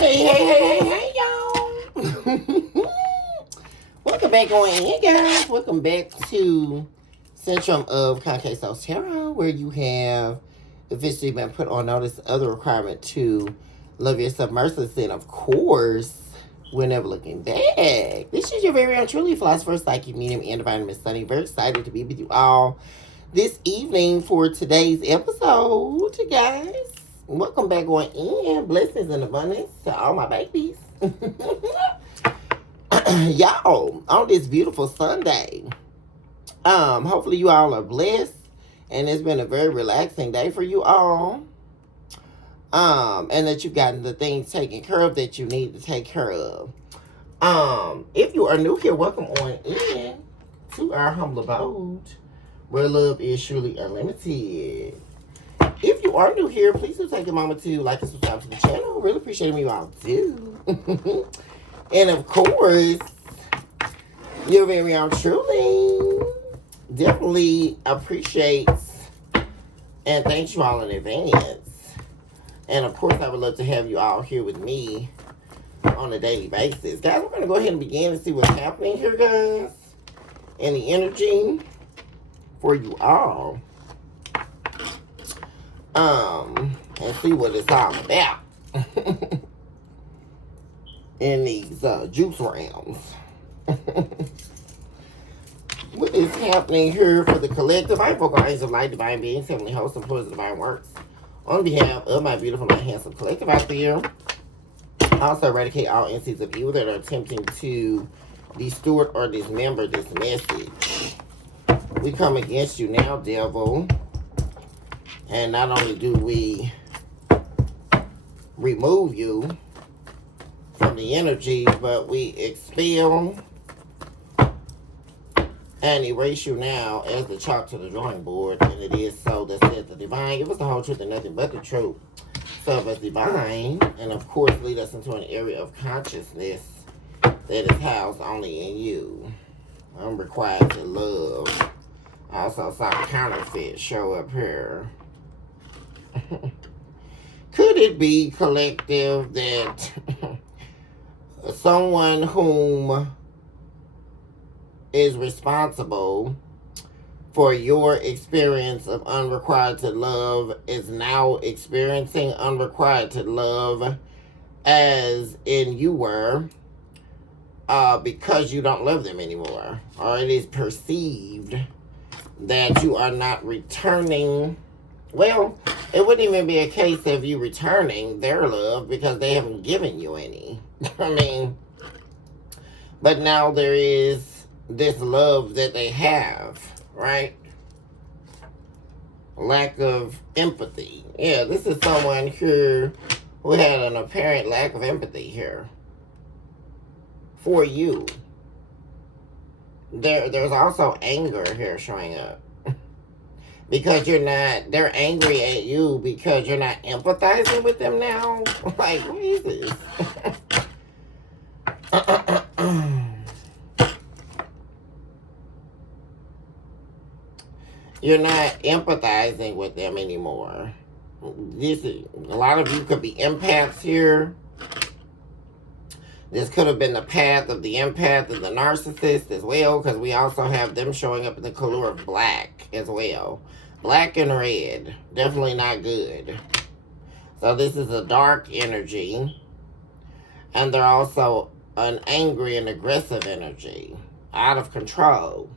Hey, y'all. Welcome back on in, guys. Welcome back to Centrum of Concave South Tarot, where you have officially been put on notice of the requirement to love yourself mercilessly. And of course, we're never looking back. This is your very own truly philosopher, psychic medium, and divine Miss Sunny. Very excited to be with you all this evening for today's episode, guys. Welcome back on in. Blessings and abundance to all my babies. Y'all, on this beautiful Sunday, hopefully you all are blessed and it's been a very relaxing day for you all. And that you've gotten the things taken care of that you need to take care of. If you are new here, welcome on in to our humble abode, where love is truly unlimited. If you are new here, please do take a moment to like and subscribe to the channel. Really appreciate it when you all do. And of course, your very own truly definitely appreciates and thanks you all in advance. And of course, I would love to have you all here with me on a daily basis. Guys, we're going to go ahead and begin and see what's happening here, guys. And the energy for you all. And see what it's all about in these juice realms. What is happening here for the collective? I invoke our angels of light, divine beings, heavenly hosts, and employees of divine works on behalf of my beautiful, my handsome collective out there. Also eradicate all entities of evil that are attempting to distort or dismember this message. We come against you now, devil. And not only do we remove you from the energy, but we expel and erase you now as the chalk to the drawing board. And it is so that says the divine. Give us the whole truth and nothing but the truth. Serve us divine. And of course, lead us into an area of consciousness that is housed only in you. Unrequited love. I also saw counterfeit show up here. Could it be collective that someone whom is responsible for your experience of unrequited love is now experiencing unrequited love as in you were because you don't love them anymore, or it is perceived that you are not returning. Well, it wouldn't even be a case of you returning their love because they haven't given you any. I mean, but now there is this love that they have, right? Lack of empathy. Yeah, this is someone who had an apparent lack of empathy here for you. There's also anger here showing up. Because they're angry at you because you're not empathizing with them now. Like, what is this? You're not empathizing with them anymore. A lot of you could be empaths here. This could have been the path of the empath and the narcissist as well, because we also have them showing up in the color of black as well. Black and red. Definitely not good. So this is a dark energy. And they're also an angry and aggressive energy. Out of control.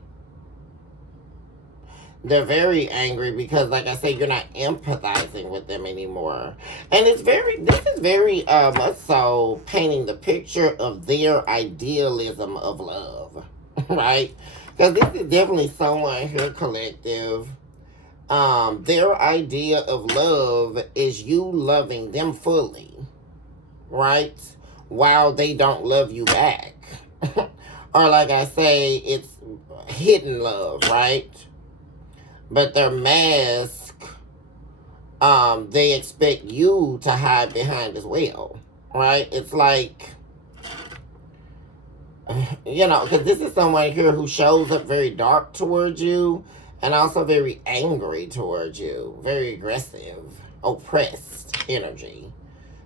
They're very angry because, like I said, you're not empathizing with them anymore. And this is very much so painting the picture of their idealism of love. Right? Because this is definitely someone here, collective. Their idea of love is you loving them fully, right? While they don't love you back. Or like I say, it's hidden love, right? But their mask, they expect you to hide behind as well, right? It's like, you know, because this is someone here who shows up very dark towards you. And also very angry towards you. Very aggressive, oppressed energy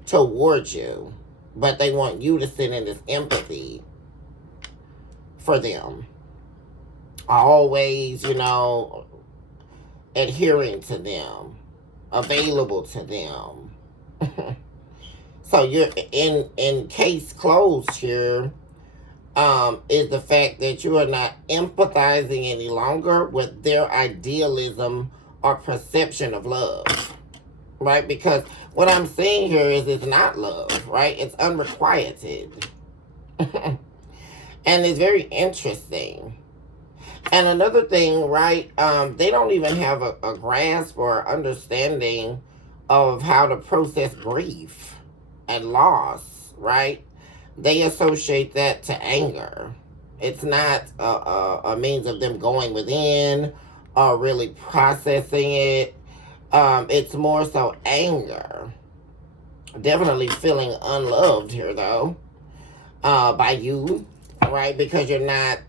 towards you. but they want you to sit in this empathy for them. Always, you know, adhering to them, available to them. So you're in case closed here, is the fact that you are not empathizing any longer with their idealism or perception of love, right? Because what I'm saying here is it's not love, right? It's unrequited. And it's very interesting. And another thing, right, they don't even have a grasp or understanding of how to process grief and loss, right? They associate that to anger. It's not a means of them going within or really processing it. It's more so anger. Definitely feeling unloved here, though, by you, right? Because you're not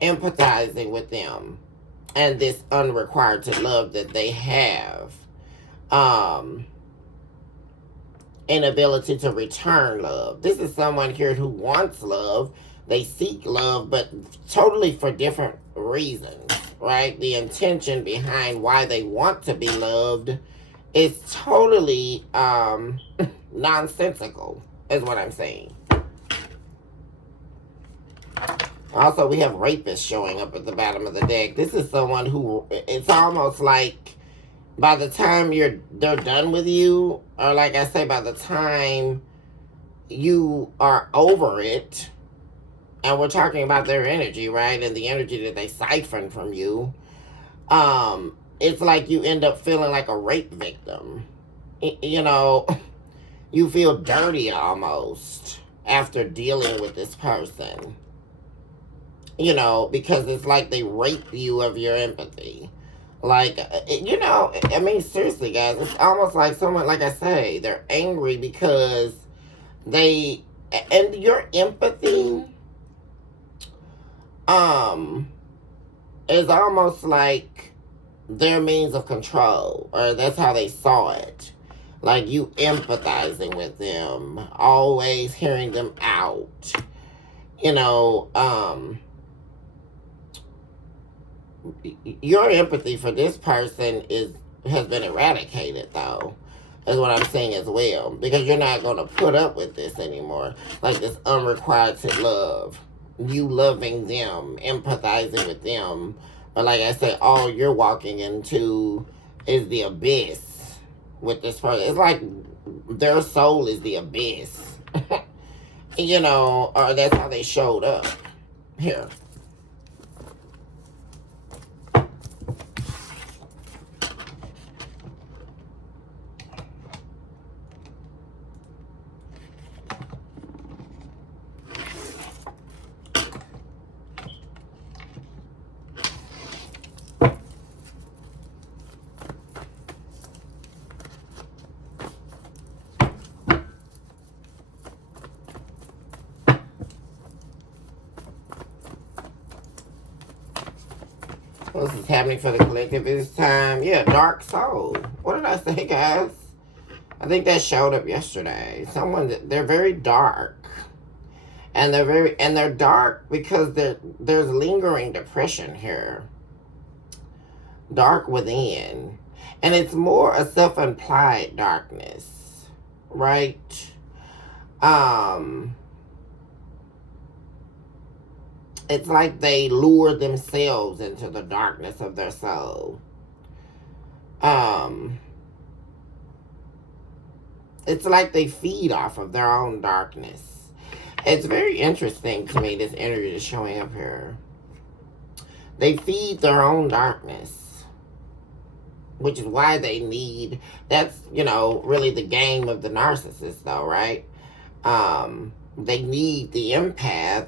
empathizing with them and this unrequited love that they have. Inability to return love. This is someone here who wants love. They seek love, but totally for different reasons, right? The intention behind why they want to be loved is totally nonsensical, is what I'm saying. Also, we have rapists showing up at the bottom of the deck. This is someone who, it's almost like by the time they're done with you, or like I say, by the time you are over it, and we're talking about their energy, right? And the energy that they siphon from you, it's like you end up feeling like a rape victim. You know, you feel dirty almost after dealing with this person. You know, because it's like they rape you of your empathy. Like, you know, I mean, seriously, guys, it's almost like someone, like I say, they're angry because and your empathy, is almost like their means of control, or that's how they saw it. Like you empathizing with them, always hearing them out, you know, your empathy for this person has been eradicated, though, is what I'm saying as well, because you're not going to put up with this anymore, like this unrequited love, you loving them, empathizing with them, but like I said, all you're walking into is the abyss with this person. It's like their soul is the abyss. You know, or that's how they showed up here. This is happening for the collective this time. Yeah, dark soul. What did I say, guys? I think that showed up yesterday. They're very dark. And they're dark because there's lingering depression here. Dark within. And it's more a self-implied darkness. Right? It's like they lure themselves into the darkness of their soul. It's like they feed off of their own darkness. It's very interesting to me, this energy is showing up here. They feed their own darkness, which is why they need, that's, you know, really the game of the narcissist, though, right? They need the empath,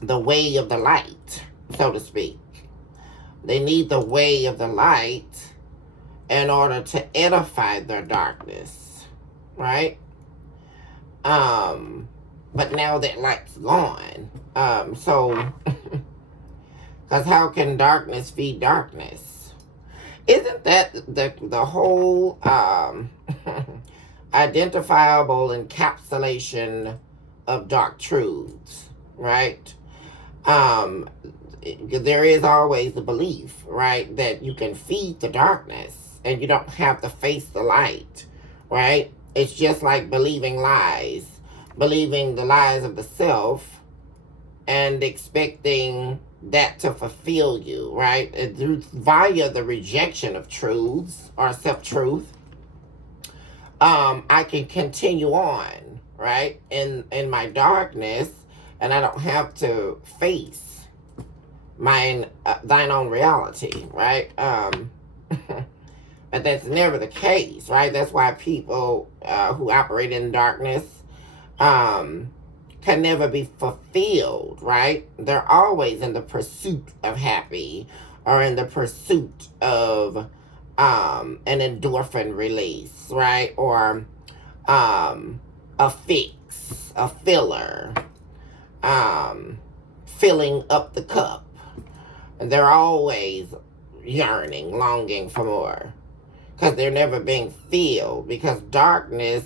the way of the light, so to speak. They need the way of the light in order to edify their darkness, right? But now that light's gone, so, because how can darkness feed darkness? Isn't that the whole identifiable encapsulation of dark truths, right? Um, there is always the belief, right, that you can feed the darkness and you don't have to face the light, right? It's just like believing lies, believing the lies of the self and expecting that to fulfill you, right? Via the rejection of truths or self-truth, I can continue on, right, in my darkness, and I don't have to face thine own reality, right? But that's never the case, right? That's why people who operate in darkness can never be fulfilled, right? They're always in the pursuit of happy or in the pursuit of an endorphin release, right? Or a fix, a filler, filling up the cup. And they're always yearning, longing for more. Because they're never being filled. Because darkness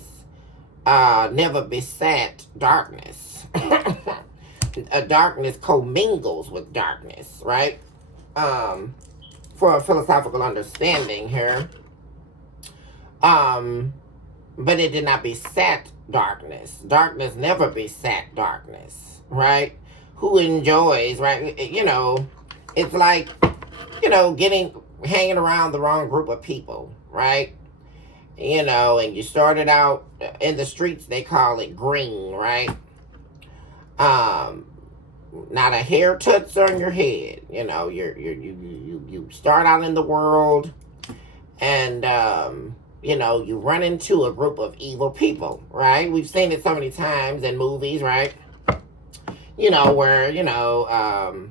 never besat darkness. Darkness commingles with darkness, right? For a philosophical understanding here. But it did not besat darkness. Darkness never besat darkness, right? Who enjoys, right? You know, it's like, you know, hanging around the wrong group of people, right? You know, and you started out in the streets, they call it green, right? Not a hair touch on your head. You know, you start out in the world, and you know, you run into a group of evil people, right? We've seen it so many times in movies, right? You know, where, you know,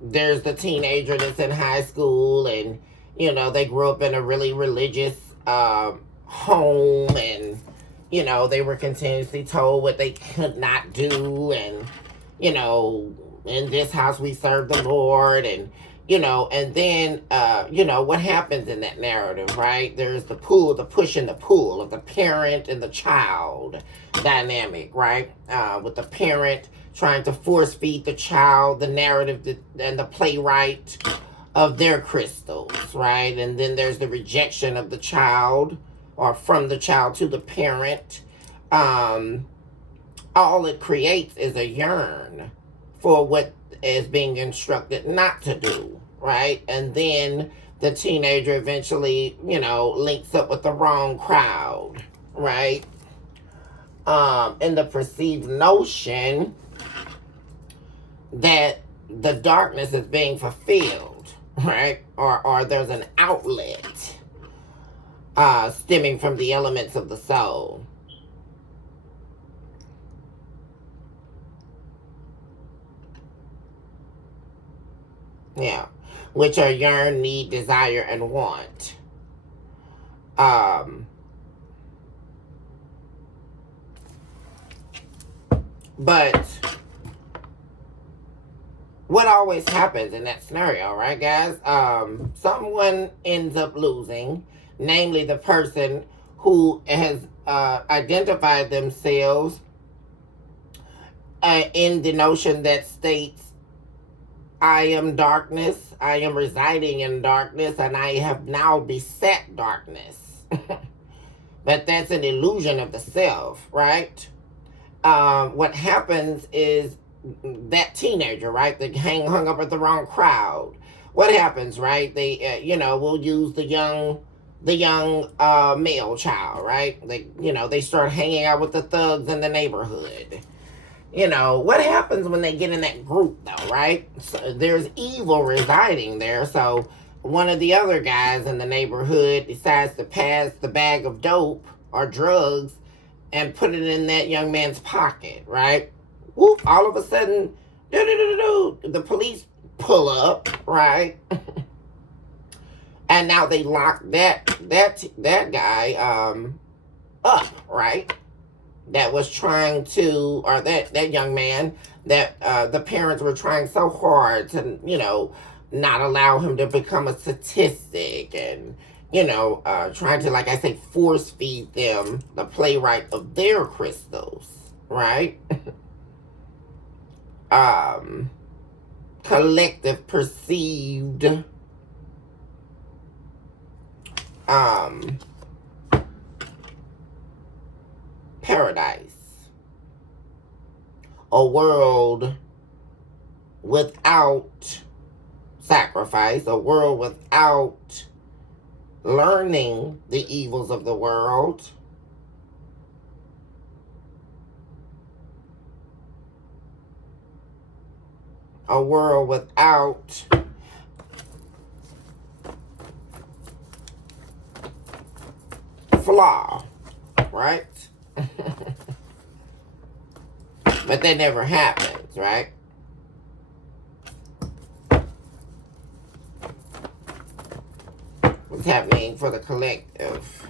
there's the teenager that's in high school, and, you know, they grew up in a really religious home, and, you know, they were continuously told what they could not do, and, you know, in this house we serve the Lord, and, you know, and then, you know, what happens in that narrative, right? There's the push and the pull of the parent and the child dynamic, right? With the parent trying to force feed the child the narrative and the playwright of their crystals, right? And then there's the rejection of the child, or from the child to the parent. All it creates is a yearn for what is being instructed not to do, right? And then the teenager eventually, you know, links up with the wrong crowd, right? And the perceived notion that the darkness is being fulfilled, right? Or there's an outlet stemming from the elements of the soul. Yeah. Which are yearn, need, desire, and want. But what always happens in that scenario, right, guys? Someone ends up losing, namely the person who has identified themselves in the notion that states, I am darkness, I am residing in darkness, and I have now beset darkness. But that's an illusion of the self, right? What happens is that teenager, right, that hung up with the wrong crowd. What happens, right? They, you know, we'll use the young male child, right? They, you know, they start hanging out with the thugs in the neighborhood. You know, what happens when they get in that group, though, right? So there's evil residing there. So one of the other guys in the neighborhood decides to pass the bag of dope or drugs and put it in that young man's pocket, right? Whoop, all of a sudden, the police pull up, right? And now they lock that guy up, right? That was trying to, or that young man that the parents were trying so hard to, you know, not allow him to become a statistic and, you know, trying to, like I say, force feed them the playwright of their crystals, right? Collective perceived paradise. A world without sacrifice, a world without learning the evils of the world. A world without flaw, right? But that never happens, right? What's happening for the collective?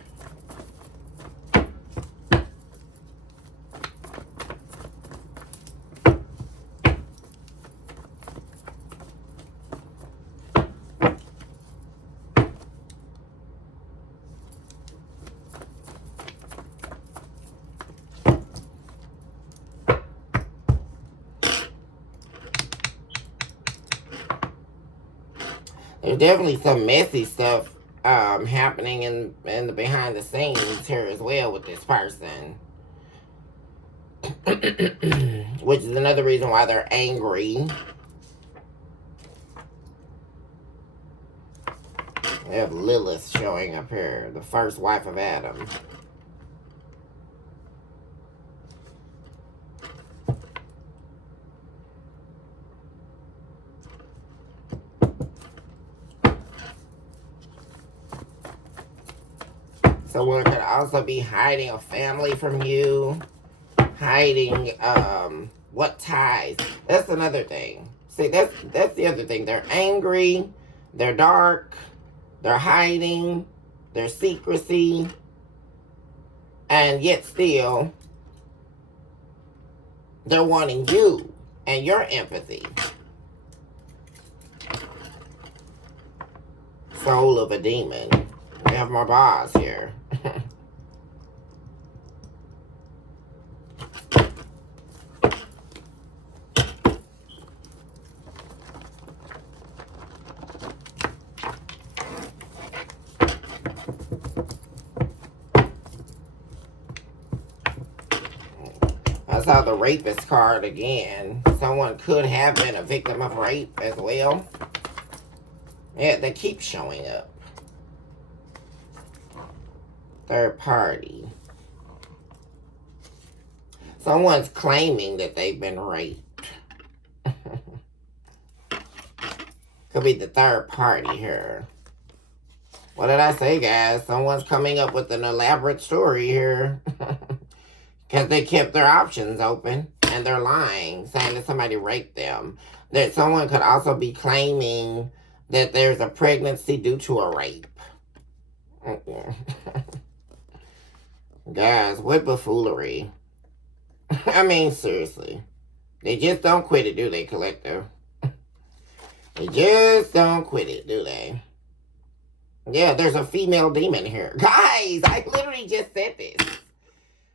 There's definitely some messy stuff happening in the behind the scenes here as well with this person. Which is another reason why they're angry. We have Lilith showing up here, the first wife of Adam. Someone could also be hiding a family from you, hiding what ties. That's another thing. See, that's the other thing. They're angry, they're dark, they're hiding, they're secrecy, and yet still they're wanting you and your empathy. Soul of a demon. We have my boss here. I saw the rapist card again. Someone could have been a victim of rape as well. Yeah, they keep showing up. Third party. Someone's claiming that they've been raped. Could be the third party here. What did I say, guys? Someone's coming up with an elaborate story here. Because they kept their options open. And they're lying, saying that somebody raped them. That someone could also be claiming that there's a pregnancy due to a rape. Guys, what buffoonery. I mean, seriously. They just don't quit it, do they, collective? They just don't quit it, do they? Yeah, there's a female demon here. Guys, I literally just said this.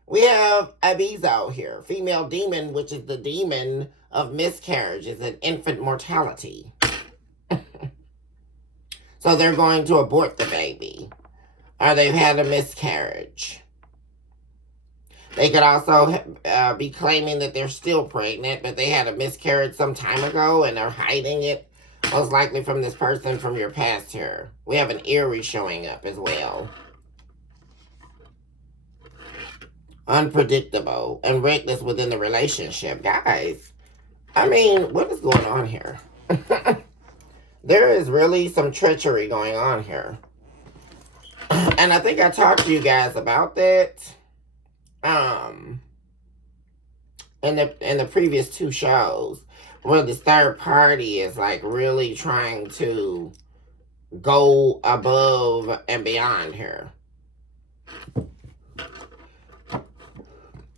We have Abizo here. Female demon, which is the demon of miscarriages and infant mortality. So they're going to abort the baby. Or they've had a miscarriage. They could also be claiming that they're still pregnant, but they had a miscarriage some time ago and they're hiding it, most likely from this person from your past here. We have an Eerie showing up as well. Unpredictable and reckless within the relationship. Guys, I mean, what is going on here? There is really some treachery going on here. And I think I talked to you guys about that. In the previous two shows, where this third party is like really trying to go above and beyond here.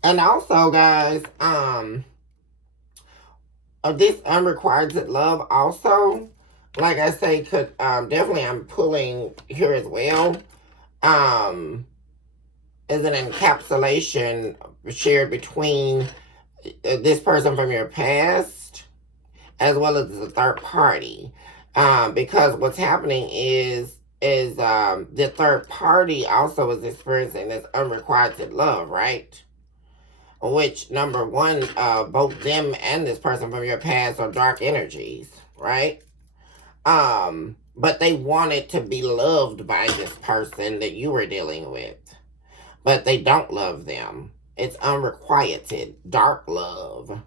And also, guys, this unrequited love also like I say, could definitely I'm pulling here as well. Is an encapsulation shared between this person from your past as well as the third party. Because what's happening is the third party also is experiencing this unrequited love, right? Which number one, both them and this person from your past are dark energies, right? But they wanted to be loved by this person that you were dealing with, but they don't love them. It's unrequited, dark love.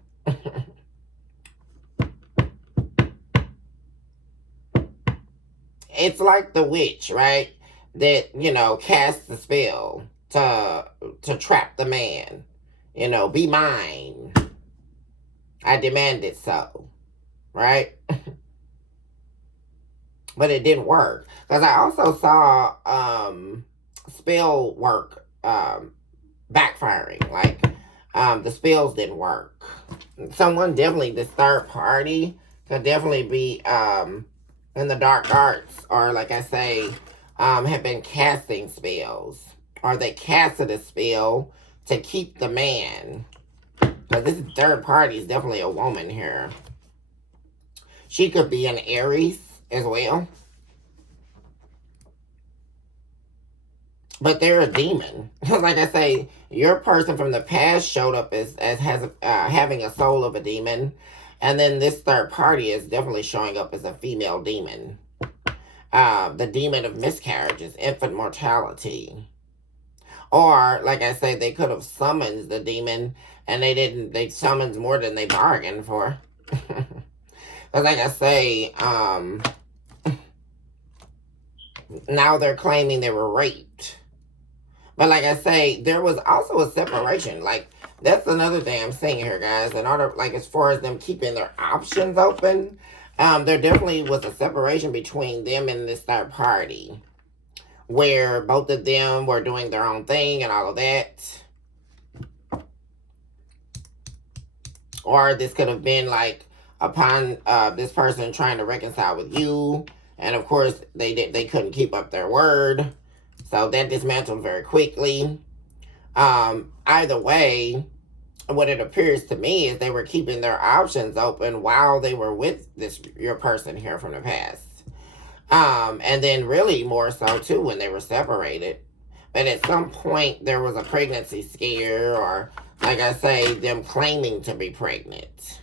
It's like the witch, right? That, casts the spell to trap the man. Be mine. I demand it so. Right? But it didn't work. Because I also saw spell work backfiring. Like the spells didn't work. Someone definitely, this third party could definitely be in the dark arts, or like I say, have been casting spells, or they casted a spell to keep the man. But this third party is definitely a woman here. She could be an Aries as well, but they're a demon. Like I say, your person from the past showed up as having a soul of a demon. And then this third party is definitely showing up as a female demon. The demon of miscarriages, infant mortality. Or, like I say, they could have summoned the demon and they didn't. They summoned more than they bargained for. But like I say, now they're claiming they were raped. But like I say, there was also a separation. Like, that's another thing I'm saying here, guys. In order, like, as far as them keeping their options open, there definitely was a separation between them and this third party, where both of them were doing their own thing and all of that. Or this could have been like upon this person trying to reconcile with you, and of course they couldn't keep up their word, so that dismantled very quickly. Either way, what it appears to me is they were keeping their options open while they were with your person here from the past. And then really more so too when they were separated. But at some point there was a pregnancy scare, or like I say, them claiming to be pregnant.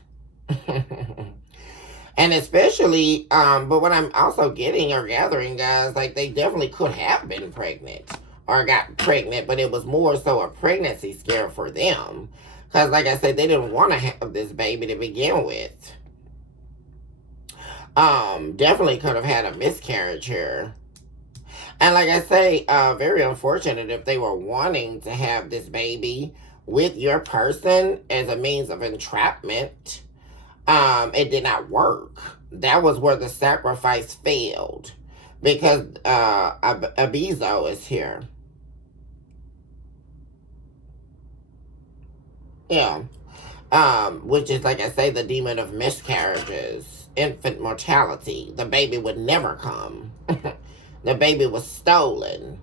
And especially, but what I'm also getting or gathering, guys, like they definitely could have been pregnant or got pregnant, but it was more so a pregnancy scare for them. Because like I said, they didn't want to have this baby to begin with. Definitely could have had a miscarriage here. And like I say, very unfortunate if they were wanting to have this baby with your person as a means of entrapment. It did not work. That was where the sacrifice failed. Because Abizo is here. Yeah. Which is, like I say, the demon of miscarriages, infant mortality. The baby would never come. The baby was stolen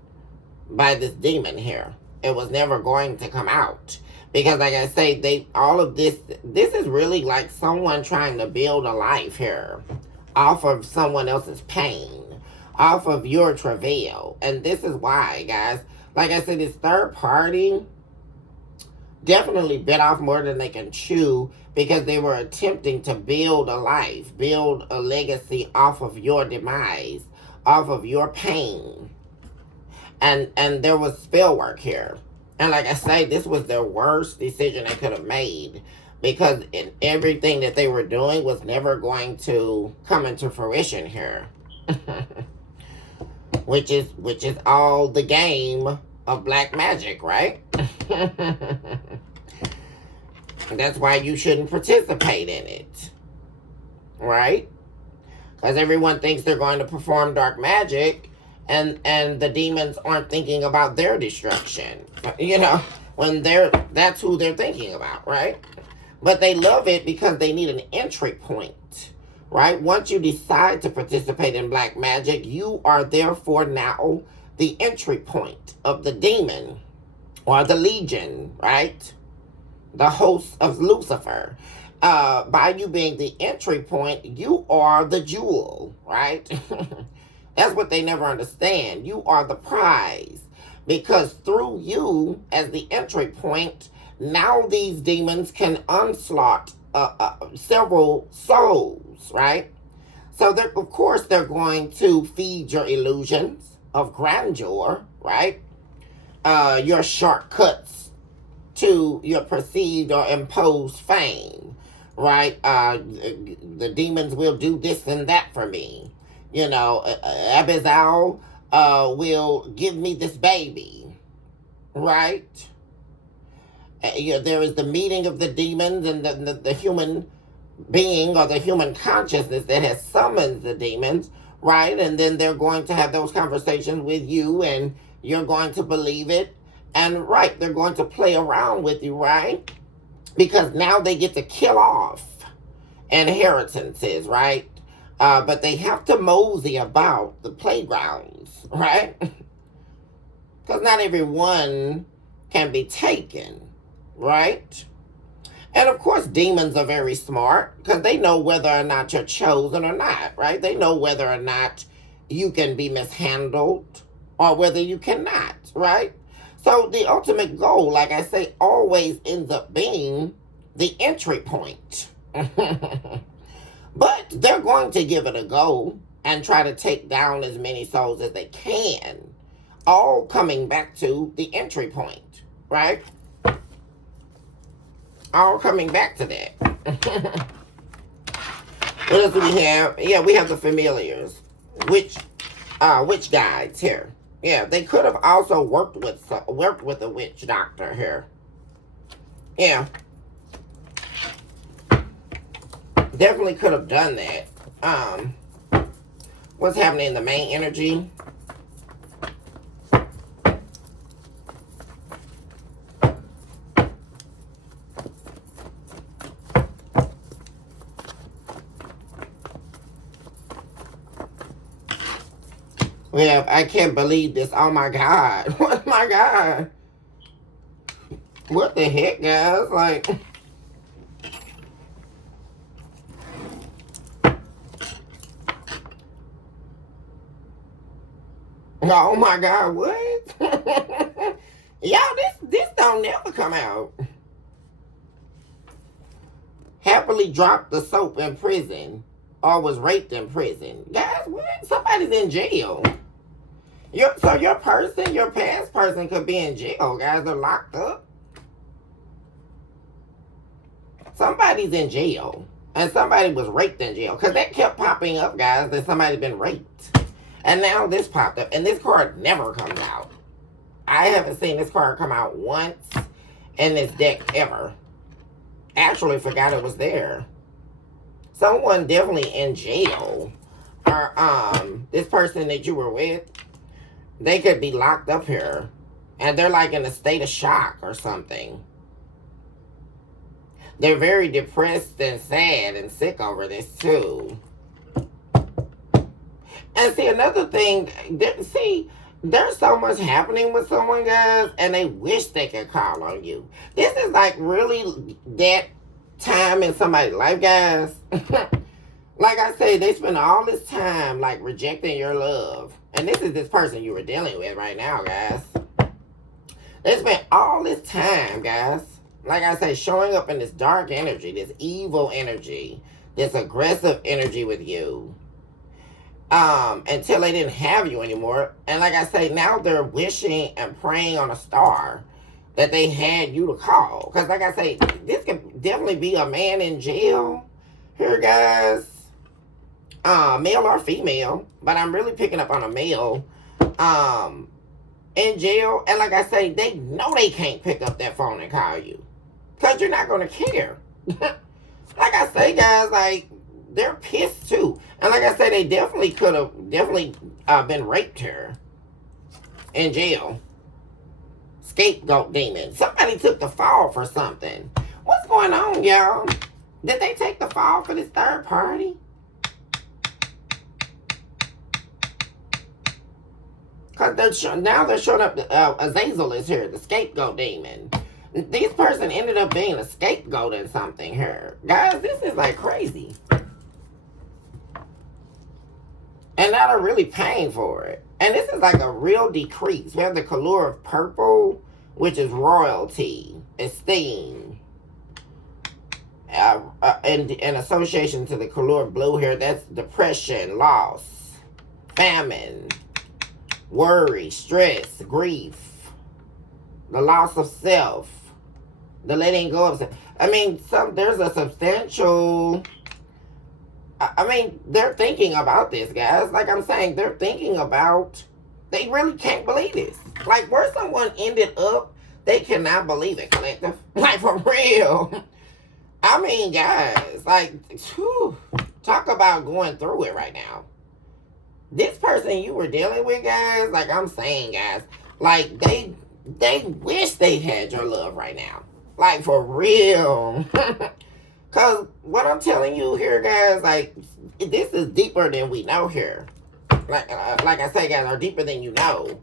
by this demon here. It was never going to come out. Because like I say, all of this is really like someone trying to build a life here off of someone else's pain, off of your travail. And this is why, guys, like I said, this third party definitely bit off more than they can chew, because they were attempting to build a life, build a legacy off of your demise, off of your pain. And there was spell work here. And like I say, this was their worst decision they could have made, because everything that they were doing was never going to come into fruition here. which is all the game of black magic, right? That's why you shouldn't participate in it, right? Because everyone thinks they're going to perform dark magic, and the demons aren't thinking about their destruction, when that's who they're thinking about, right? But they love it because they need an entry point right? Once you decide to participate in black magic, you are therefore now the entry point of the demon or the legion, right? The host of Lucifer. By you being the entry point, you are the jewel, right? That's what they never understand. You are the prize. Because through you, as the entry point, now these demons can onslaught several souls, right? So, of course, they're going to feed your illusions of grandeur, right? Your shortcuts to your perceived or imposed fame, right? The demons will do this and that for me. You know, Abizal will give me this baby, right? There is the meeting of the demons and the human being or the human consciousness that has summoned the demons, right? And then they're going to have those conversations with you and you're going to believe it. And right, they're going to play around with you, right? Because now they get to kill off inheritances, right? But they have to mosey about the playgrounds, right? Because not everyone can be taken, right? And of course, demons are very smart because they know whether or not you're chosen or not, right? They know whether or not you can be mishandled or whether you cannot, right? So the ultimate goal, like I say, always ends up being the entry point. But they're going to give it a go and try to take down as many souls as they can, all coming back to the entry point, right? All coming back to that. What else do we have? Yeah, we have the familiars. Witch guides here. Yeah, they could have also worked with a witch doctor here. Yeah. Definitely could have done that. What's happening in the main energy? We have, I can't believe this. Oh my God. Oh my God. What the heck, guys? Like, oh my God, what? Y'all, this don't never come out. Happily dropped the soap in prison or was raped in prison. Guys, what? Somebody's in jail. Your past person could be in jail, guys. They're locked up. Somebody's in jail. And somebody was raped in jail. Because that kept popping up, guys, that somebody's been raped. And now this popped up. And this card never comes out. I haven't seen this card come out once in this deck ever. Actually forgot it was there. Someone definitely in jail. Or this person that you were with, they could be locked up here. And they're like in a state of shock or something. They're very depressed and sad and sick over this too. And see, another thing, there's so much happening with someone, guys, and they wish they could call on you. This is like really that time in somebody's life, guys. Like I say, they spend all this time like rejecting your love. And this is this person you were dealing with right now, guys. They spent all this time, guys, like I say, showing up in this dark energy, this evil energy, this aggressive energy with you. Until they didn't have you anymore. And like I say, now they're wishing and praying on a star that they had you to call. Because like I say, this could definitely be a man in jail here, guys. Male or female, but I'm really picking up on a male in jail. And like I say, they know they can't pick up that phone and call you because you're not going to care. Like I say, guys, like, they're pissed too. And like I say, they definitely could have been raped here in jail. Scapegoat demon. Somebody took the fall for something. What's going on, y'all? Did they take the fall for this third party? Because now they're showing up, Azazel is here, the scapegoat demon. This person ended up being a scapegoat in something here. Guys, this is like crazy. And now they're really paying for it. And this is like a real decrease. We have the color of purple, which is royalty, esteem. In association to the color of blue here, that's depression, loss, famine, worry, stress, grief, the loss of self, the letting go of self. I mean, there's a substantial... I mean, they're thinking about this, guys. Like I'm saying, they're thinking about... They really can't believe this. Like, where someone ended up, they cannot believe it, collective. Like, for real. I mean, guys, like, whew, talk about going through it right now. This person you were dealing with, guys, like I'm saying, guys, like, they wish they had your love right now. Like, for real. Because what I'm telling you here, guys, like, this is deeper than we know here. Like I say, guys, or deeper than you know.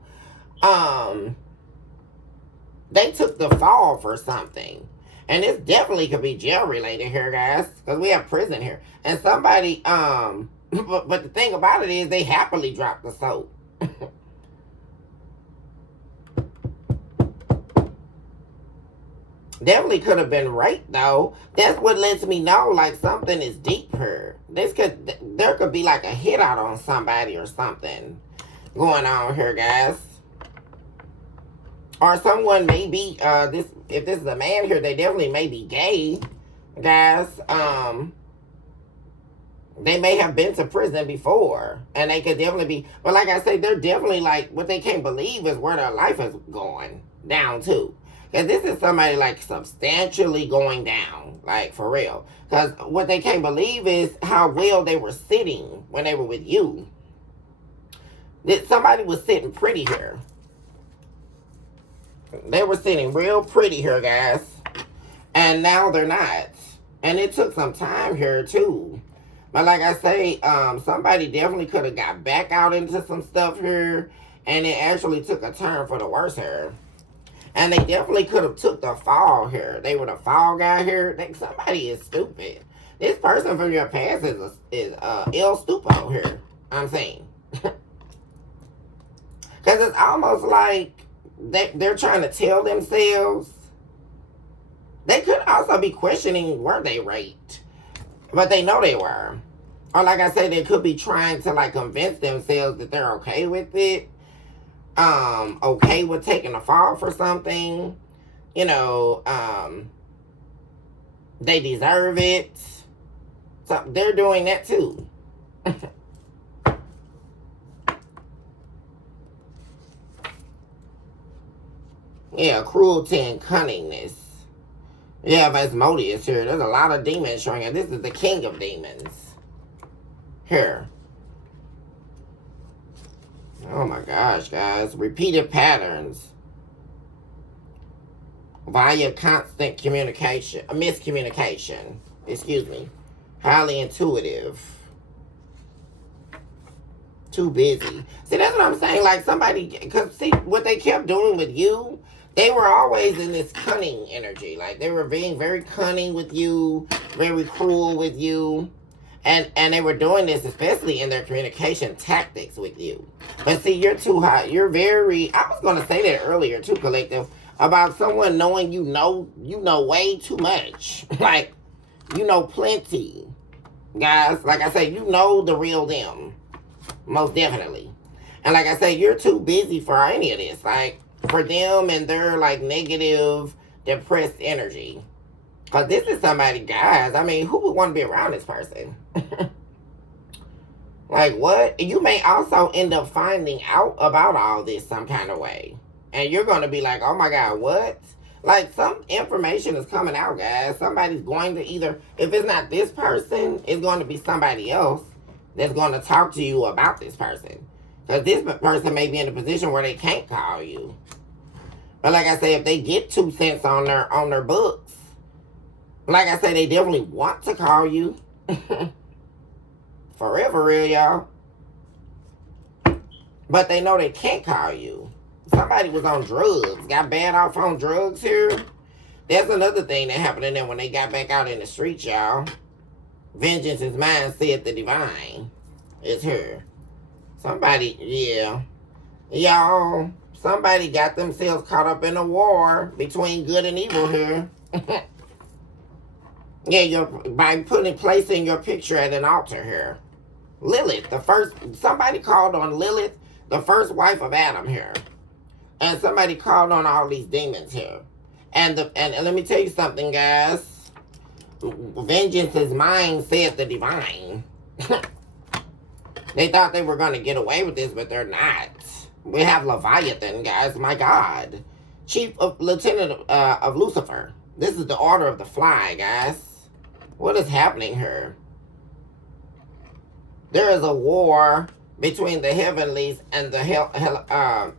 They took the fall for something. And this definitely could be jail related here, guys. Because we have prison here. And somebody, but the thing about it is they happily dropped the soap. Definitely could have been raped, though. That's what lets me know, like, something is deep here. There could be like a hit out on somebody or something going on here, guys. Or someone may be, if this is a man here, they definitely may be gay, guys. They may have been to prison before, and they could definitely be, but like I say, they're definitely like, what they can't believe is where their life is going down to. Because this is somebody like substantially going down, like for real. Because what they can't believe is how well they were sitting when they were with you. That somebody was sitting pretty here. They were sitting real pretty here, guys. And now they're not. And it took some time here, too. But like I say, somebody definitely could have got back out into some stuff here. And it actually took a turn for the worse here. And they definitely could have took the fall here. They were the fall guy here. Somebody is stupid. This person from your past is El Stupo here. I'm saying. Because it's almost like they're trying to tell themselves. They could also be questioning, were they raped? But they know they were. Or like I said, they could be trying to like convince themselves that they're okay with it. Okay with taking a fall for something. You know, they deserve it. So they're doing that too. Yeah, cruelty and cunningness. Yeah, Asmodeus here. There's a lot of demons showing up. This is the king of demons. Here. Oh my gosh, guys. Repeated patterns. Via constant communication. Miscommunication. Excuse me. Highly intuitive. Too busy. See, that's what I'm saying. Like somebody, because see, what they kept doing with you, they were always in this cunning energy. Like they were being very cunning with you, very cruel with you. And they were doing this especially in their communication tactics with you. But see, you're too high. You're very, I was going to say that earlier too, collective, about someone knowing you know way too much. Like, you know plenty. Guys, like I say, you know the real them. Most definitely. And like I say, you're too busy for any of this. Like, for them and their, like, negative, depressed energy. Because this is somebody, guys, I mean, who would want to be around this person? Like, what? You may also end up finding out about all this some kind of way. And you're going to be like, oh my God, what? Like, some information is coming out, guys. Somebody's going to either, if it's not this person, it's going to be somebody else that's going to talk to you about this person. Because this person may be in a position where they can't call you. But like I say, if they get 2 cents on their books, like I say, they definitely want to call you. Forever real, y'all. but they know they can't call you. Somebody was on drugs, got bad off on drugs here. That's another thing that happened to them when they got back out in the streets, y'all. Vengeance is mine, saith the divine. It's her. Somebody, yeah. Y'all, somebody got themselves caught up in a war between good and evil here. Yeah, by placing your picture at an altar here. Lilith, somebody called on Lilith, the first wife of Adam here. And somebody called on all these demons here. And let me tell you something, guys. Vengeance is mine, saith the divine. They thought they were going to get away with this, but they're not. We have Leviathan, guys. My God. Lieutenant of Lucifer. This is the Order of the Fly, guys. What is happening here? There is a war between the heavenlies and the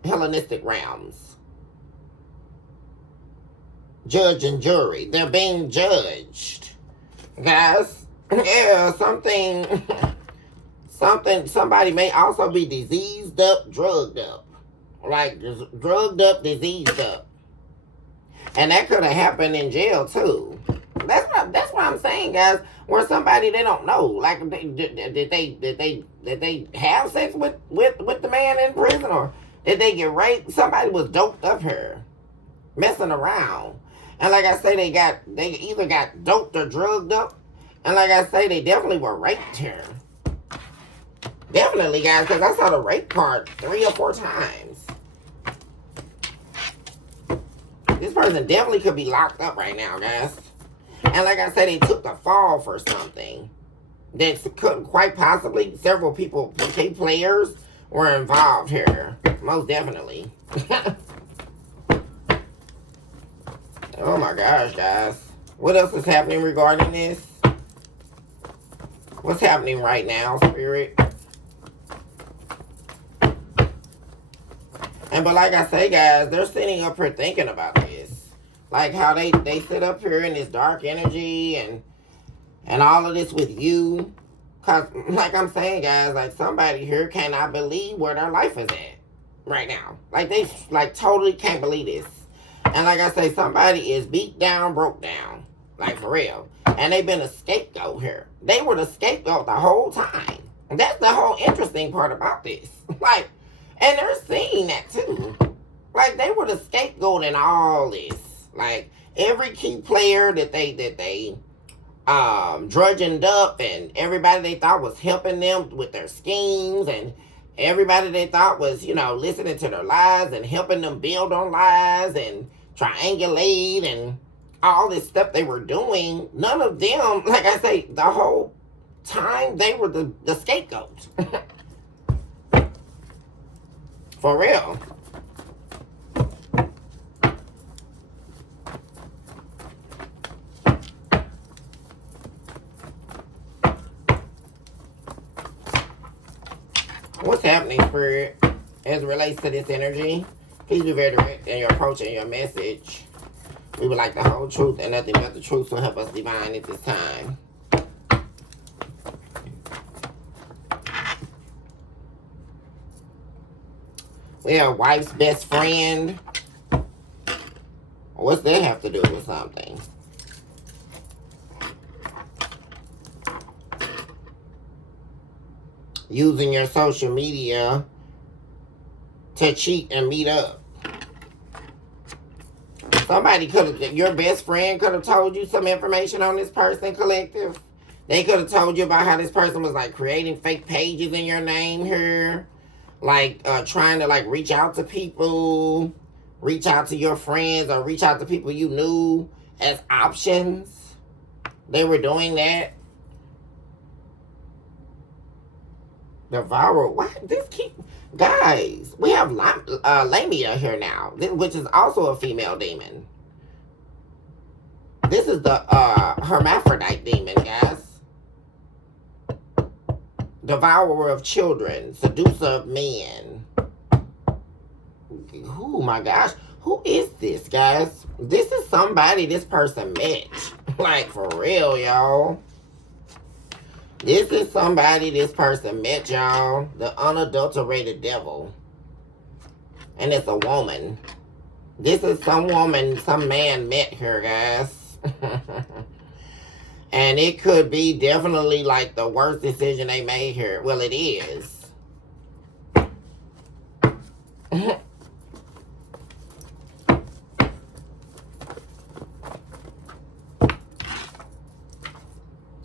Hellenistic realms. Judge and jury. They're being judged. Guys, yeah, somebody may also be diseased up, drugged up. Like, drugged up, diseased up. And that could have happened in jail, too. That's what I'm saying, guys. Where somebody they don't know, like did they have sex with the man in prison, or did they get raped? Somebody was doped up here, messing around, and like I say, they either got doped or drugged up, and like I say, they definitely were raped here. Definitely, guys, because I saw the rape card 3 or 4 times. This person definitely could be locked up right now, guys. And like I said, they took the fall for something. That could quite possibly, several people, key players, were involved here. Most definitely. Oh my gosh, guys. What else is happening regarding this? What's happening right now, Spirit? But like I say, guys, they're sitting up here thinking about this. Like how they sit up here in this dark energy and all of this with you. Cause like I'm saying, guys, like somebody here cannot believe where their life is at right now. Like they totally can't believe this. And like I say, somebody is beat down, broke down. Like for real. And they've been a scapegoat here. They were the scapegoat the whole time. And that's the whole interesting part about this. Like, and they're seeing that too. Like they were the scapegoat in all this. Like every key player that they drudged up, and everybody they thought was helping them with their schemes, and everybody they thought was, listening to their lies and helping them build on lies and triangulate and all this stuff they were doing, none of them, like I say, the whole time they were the scapegoat. For real. What's happening, Spirit, as it relates to this energy? Please be very direct in your approach and your message. We would like the whole truth and nothing but the truth to help us divine at this time. We have wife's best friend. What's that have to do with something? Using your social media to cheat and meet up. Somebody your best friend could have told you some information on this person, collective. They could have told you about how this person was like creating fake pages in your name here. Like trying to like reach out to people, reach out to your friends, or reach out to people you knew as options. They were doing that. The viral, what? Guys, we have Lamia here now, which is also a female demon. This is the hermaphrodite demon, guys. Devourer of children, seducer of men. Oh my gosh, who is this, guys? This is somebody this person met. Like, for real, y'all. This is somebody this person met, y'all. The unadulterated devil. And it's a woman. This is some woman, some man met her, guys. And it could be definitely like the worst decision they made here. Well, it is.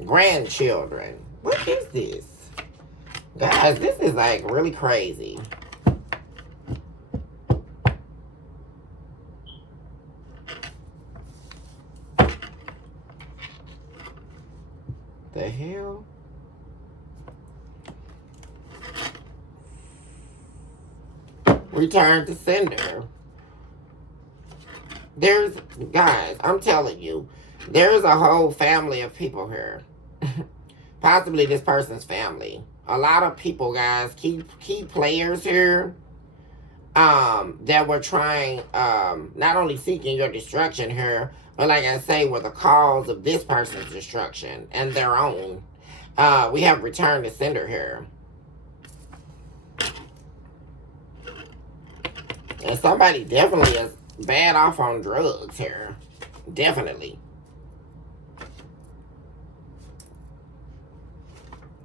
Grandchildren. What is this? Guys, this is like really crazy. The hell? Return to sender. There's, guys, I'm telling you, there's a whole family of people here. Possibly this person's family. A lot of people, guys, key players here, that were trying, not only seeking your destruction here, but like I say, were the cause of this person's destruction and their own. We have return to sender here. And somebody definitely is bad off on drugs here. Definitely.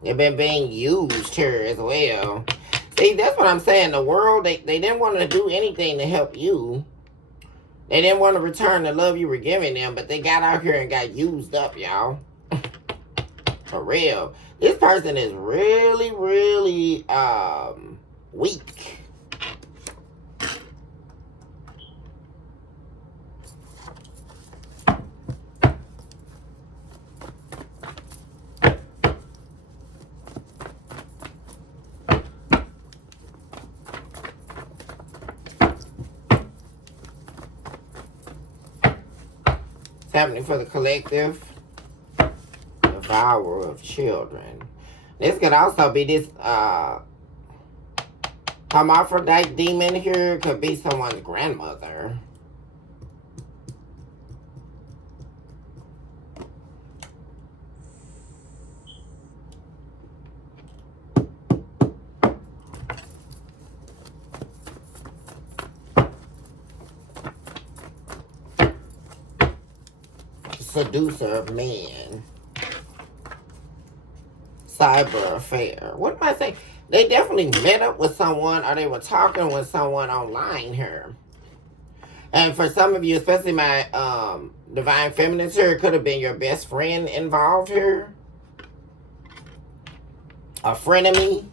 They've been being used here as well. See, that's what I'm saying. The world, they didn't want to do anything to help you. They didn't want to return the love you were giving them, but they got out here and got used up, y'all. For real. This person is really, really weak. Happening for the collective. Devourer of children. This could also be this hermaphrodite demon here. Could be someone's grandmother. Seducer of men. Cyber affair. What am I saying? They definitely met up with someone, or they were talking with someone online here. And for some of you, especially my divine feminines here, it could have been your best friend involved here. A frenemy.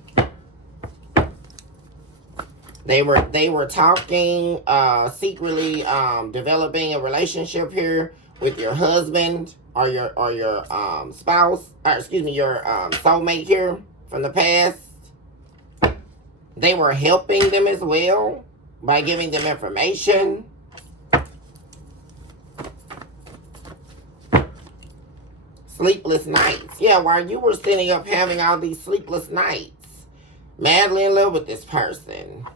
They were talking, secretly developing a relationship here with your husband or your spouse, or excuse me, your soulmate here from the past. They were helping them as well by giving them information. Sleepless nights. Yeah, while you were sitting up having all these sleepless nights, madly in love with this person.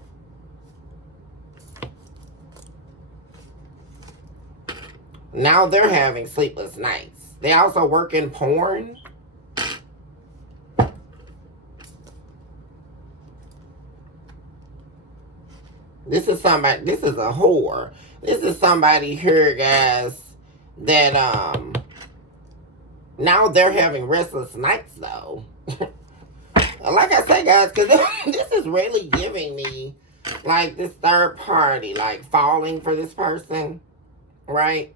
Now they're having sleepless nights. They also work in porn. This is somebody, this is a whore. This is somebody here, guys, that now they're having restless nights though. Like I say, guys, because this is really giving me like this third party, like falling for this person, right?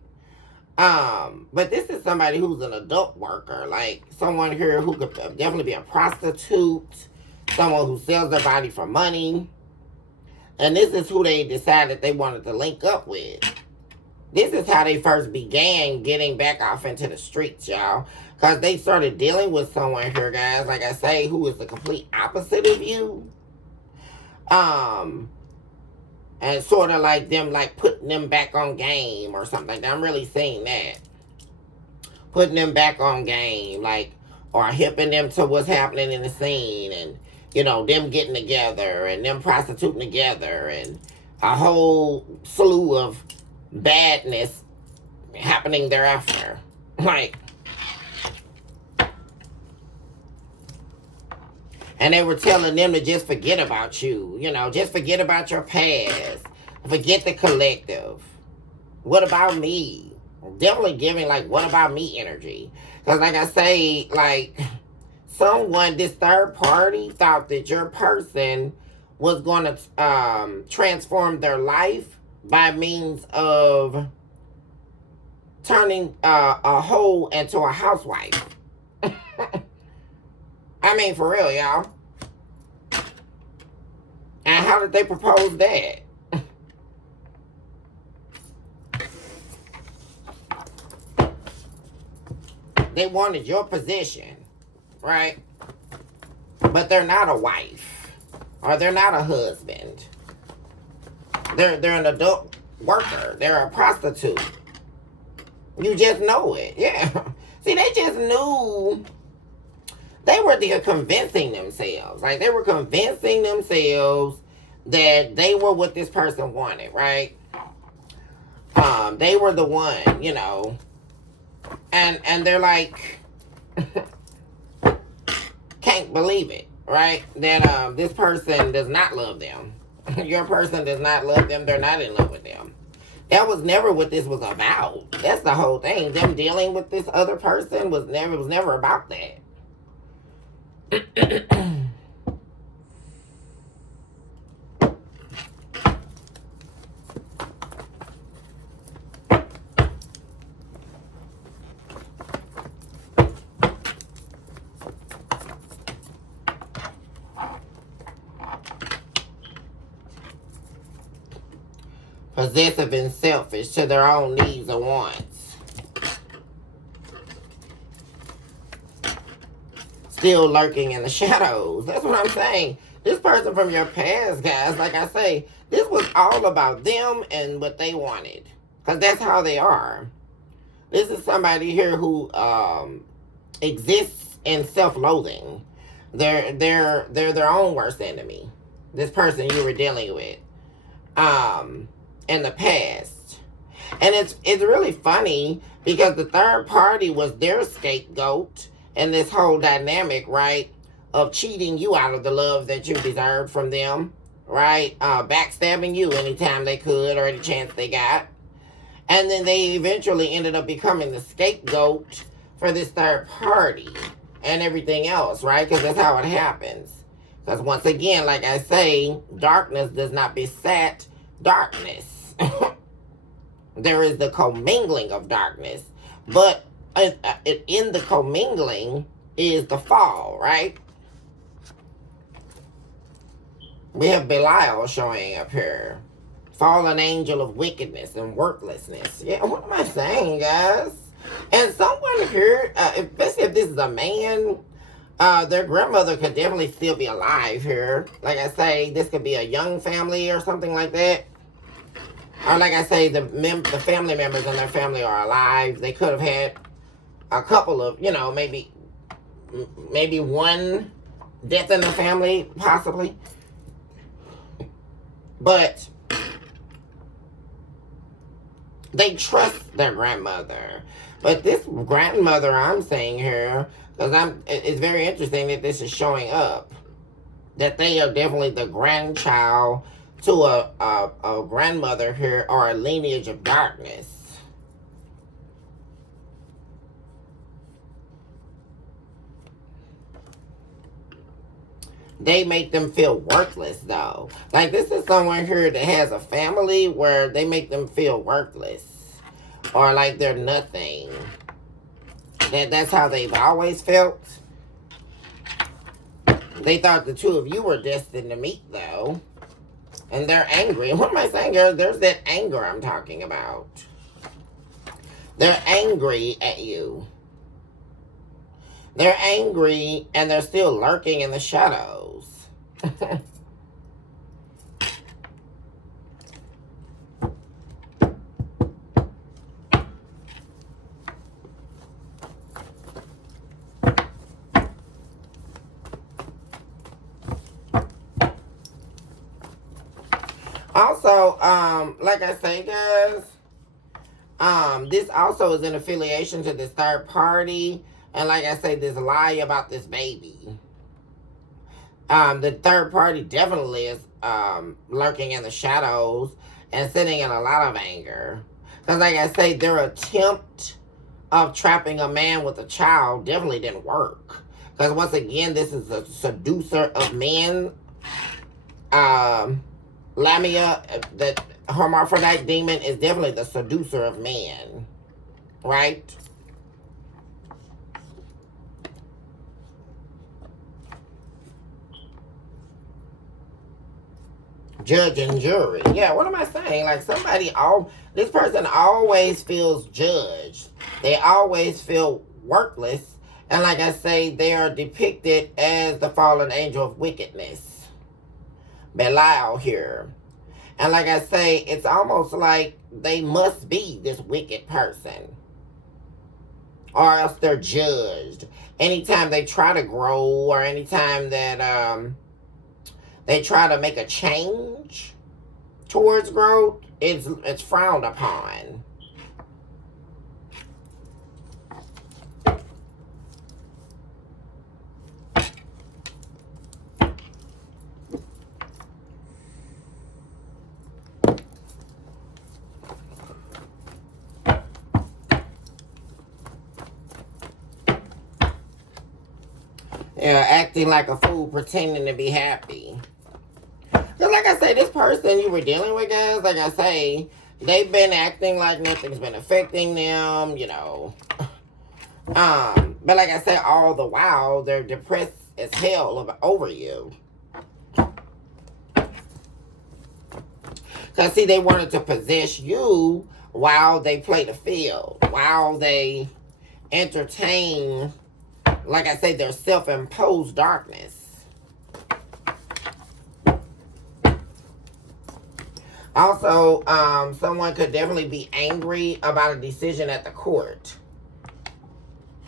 But this is somebody who's an adult worker, like someone here who could definitely be a prostitute, someone who sells their body for money. And this is who they decided they wanted to link up with. This is how they first began getting back off into the streets, y'all. Because they started dealing with someone here, guys, like I say, who is the complete opposite of you. And sort of like them, like putting them back on game or something like that. I'm really seeing that. Putting them back on game, like, or hipping them to what's happening in the scene, and, you know, them getting together and them prostituting together and a whole slew of badness happening thereafter. And they were telling them to just forget about you. You know, just forget about your past. Forget the collective. What about me? Definitely giving like, what about me energy. Because like I say, like someone, this third party thought that your person was going to transform their life by means of turning a hoe into a housewife. I mean, for real, y'all. And how did they propose that? They wanted your position, right? But they're not a wife. Or they're not a husband. They're an adult worker. They're a prostitute. You just know it. Yeah. See, they just knew. They were there convincing themselves. Like, they were convincing themselves that they were what this person wanted, right? They were the one, you know. And they're like, can't believe it, right? That this person does not love them. Your person does not love them. They're not in love with them. That was never what this was about. That's the whole thing. Them dealing with this other person was never about that. Possessive and selfish to their own needs and wants. Still lurking in the shadows. That's what I'm saying. This person from your past, guys, like I say, this was all about them and what they wanted. Because that's how they are. This is somebody here who exists in self-loathing. They're their own worst enemy. This person you were dealing with. In the past. And it's really funny because the third party was their scapegoat in this whole dynamic, right? Of cheating you out of the love that you deserved from them, right? Backstabbing you anytime they could or any chance they got. And then they eventually ended up becoming the scapegoat for this third party and everything else, right? Because that's how it happens. Because once again, like I say, darkness does not beset darkness. There is the commingling of darkness, but in the commingling is the fall, right? We have Belial showing up here. Fallen angel of wickedness and worthlessness. Yeah, what am I saying, guys? And someone here, especially if this is a man, their grandmother could definitely still be alive here. Like I say, this could be a young family or something like that. Or like I say, the family members in their family are alive. They could have had a couple of, you know, maybe one death in the family, possibly. But they trust their grandmother. But this grandmother I'm seeing here, because it's very interesting that this is showing up. That they are definitely the grandchild to a grandmother here, or a lineage of darkness. They make them feel worthless, though. Like, this is someone here that has a family where they make them feel worthless. Or like they're nothing. That's how they've always felt. They thought the two of you were destined to meet, though. And they're angry. And what am I saying, girls? There's that anger I'm talking about. They're angry at you. They're angry and they're still lurking in the shadows. Also, like I say, guys, this also is in affiliation to this third party. And like I say, this lie about this baby. The third party definitely is lurking in the shadows and sitting in a lot of anger. Because, like I say, their attempt of trapping a man with a child definitely didn't work. Because, once again, this is a seducer of men. Lamia, the hermaphrodite demon, is definitely the seducer of men. Right? Judge and jury. Yeah, what am I saying? Like this person always feels judged. They always feel worthless. And like I say, they are depicted as the fallen angel of wickedness. Belial here. And like I say, it's almost like they must be this wicked person. Or else they're judged. Anytime they try to grow or anytime that they try to make a change towards growth, it's frowned upon. Yeah, acting like a fool, pretending to be happy. Because like I say, this person you were dealing with, guys, like I say, they've been acting like nothing's been affecting them, you know. But like I say, all the while, they're depressed as hell over you. Because, see, they wanted to possess you while they play the field, while they entertain, like I say, their self-imposed darkness. Also, someone could definitely be angry about a decision at the court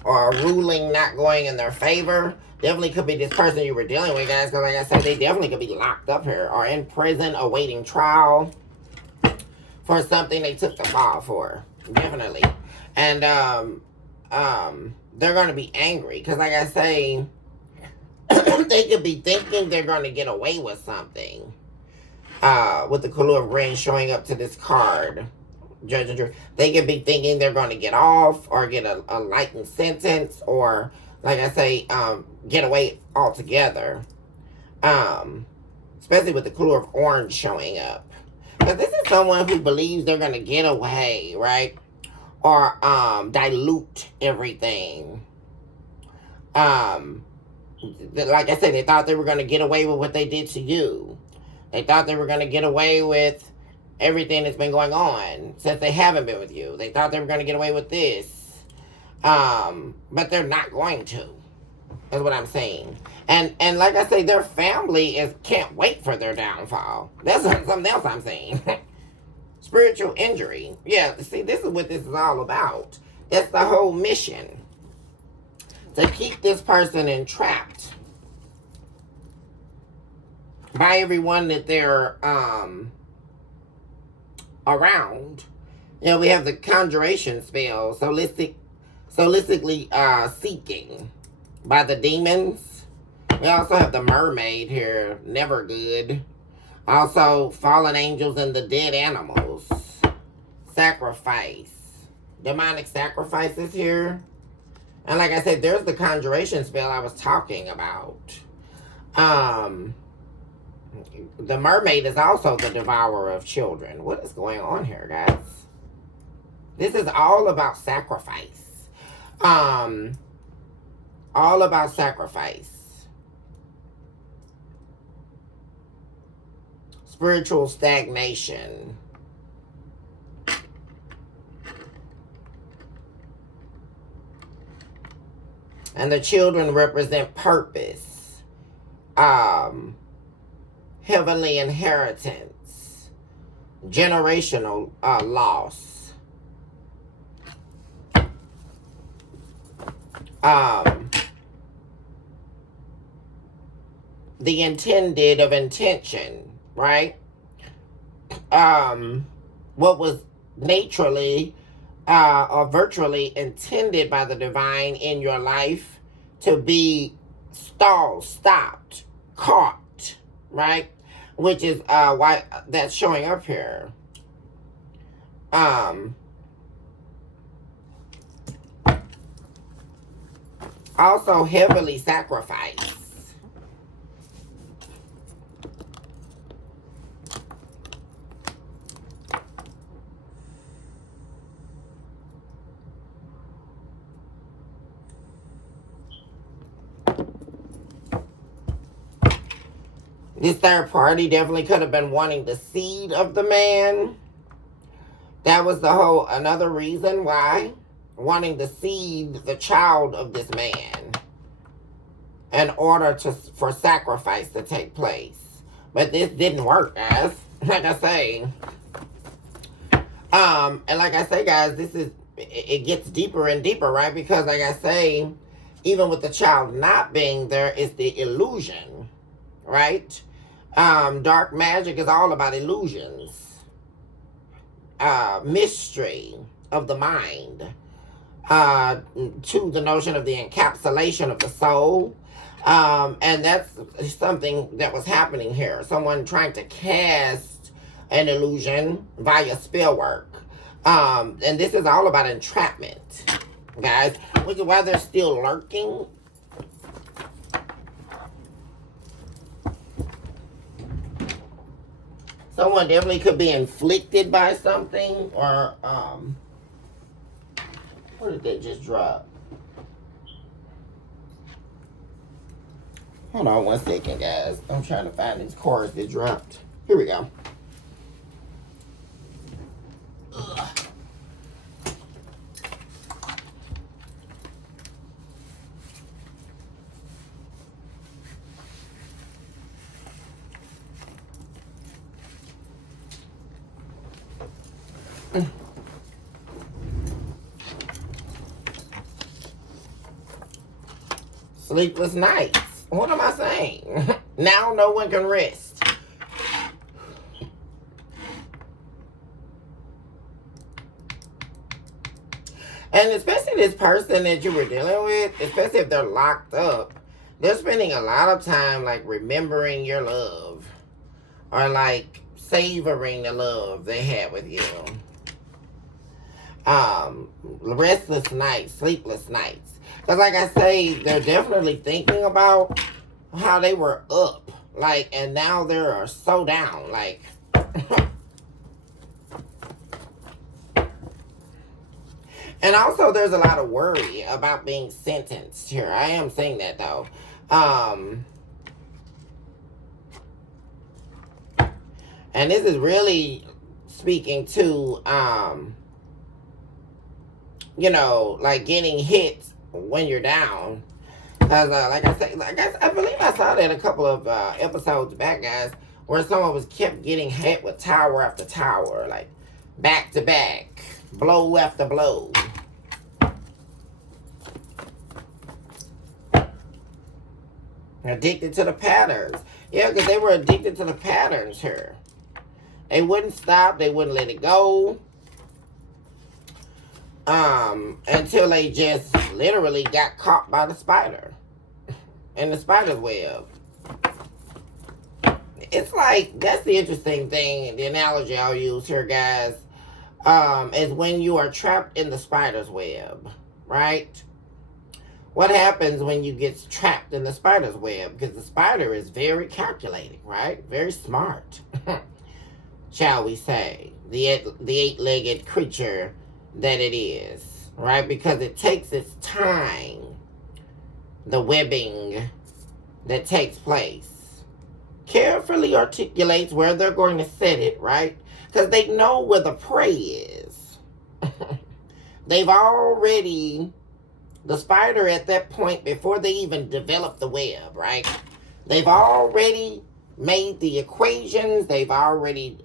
or a ruling not going in their favor. Definitely could be this person you were dealing with, guys, because like I said, they definitely could be locked up here or in prison awaiting trial for something they took the fall for. Definitely. And they're going to be angry because like I say, they could be thinking they're going to get away with something. With the color of green showing up to this card, judge and jury, they could be thinking they're going to get off or get a lightened sentence or, like I say, get away altogether. Especially with the color of orange showing up. Because this is someone who believes they're going to get away, right? Or dilute everything. Like I said, they thought they were going to get away with what they did to you. They thought they were going to get away with everything that's been going on since they haven't been with you. They thought they were going to get away with this. But they're not going to. That's what I'm saying. And like I say, their family can't wait for their downfall. That's something else I'm saying. Spiritual injury. Yeah, see, this is what this is all about. It's the whole mission. To keep this person entrapped by everyone that they're around. You know, we have the conjuration spell, solistically seeking by the demons. We also have the mermaid here, never good. Also, fallen angels and the dead animals. Sacrifice. Demonic sacrifices here. And like I said, there's the conjuration spell I was talking about. The mermaid is also the devourer of children. What is going on here, guys? This is all about sacrifice. All about sacrifice. Spiritual stagnation. And the children represent purpose. Heavenly inheritance. Generational loss. The intended of intention, right? What was naturally or virtually intended by the divine in your life to be stopped, caught, right? Which is why that's showing up here. Also heavily sacrificed. This third party definitely could have been wanting the seed of the man. That was another reason why. Wanting the seed, the child of this man. In order for sacrifice to take place. But this didn't work, guys. Like I say. And like I say, guys, it gets deeper and deeper, right? Because like I say, even with the child not being there, it's the illusion, right? Dark magic is all about illusions. Mystery of the mind. To the notion of the encapsulation of the soul. And that's something that was happening here. Someone trying to cast an illusion via spellwork. And this is all about entrapment, guys. Which is why they're still lurking. Someone definitely could be inflicted by something, or what did they just drop? Hold on 1 second, guys. I'm trying to find these cards that dropped. Here we go. Ugh. Sleepless nights. What am I saying? Now no one can rest. And especially this person that you were dealing with, especially if they're locked up, they're spending a lot of time like remembering your love. Or like savoring the love they had with you. Restless nights, sleepless nights. Because like I say, they're definitely thinking about how they were up. Like, and now they're so down. Like, and also there's a lot of worry about being sentenced here. I am saying that though. And this is really speaking to, you know, like getting hit when you're down. Because, like I said, I believe I saw that a couple of episodes back, guys, where someone was kept getting hit with tower after tower, like back to back, blow after blow. Addicted to the patterns. Yeah, because they were addicted to the patterns here. They wouldn't stop. They wouldn't let it go. Until they just literally got caught by the spider. In the spider's web. It's like, that's the interesting thing, the analogy I'll use here, guys, is when you are trapped in the spider's web, right? What happens when you get trapped in the spider's web? Because the spider is very calculating, right? Very smart, shall we say. The eight-legged creature that it is, right? Because it takes its time, the webbing that takes place. Carefully articulates where they're going to set it, right? Because they know where the prey is. They've already, the spider at that point, before they even develop the web, right? They've already made the equations. They've already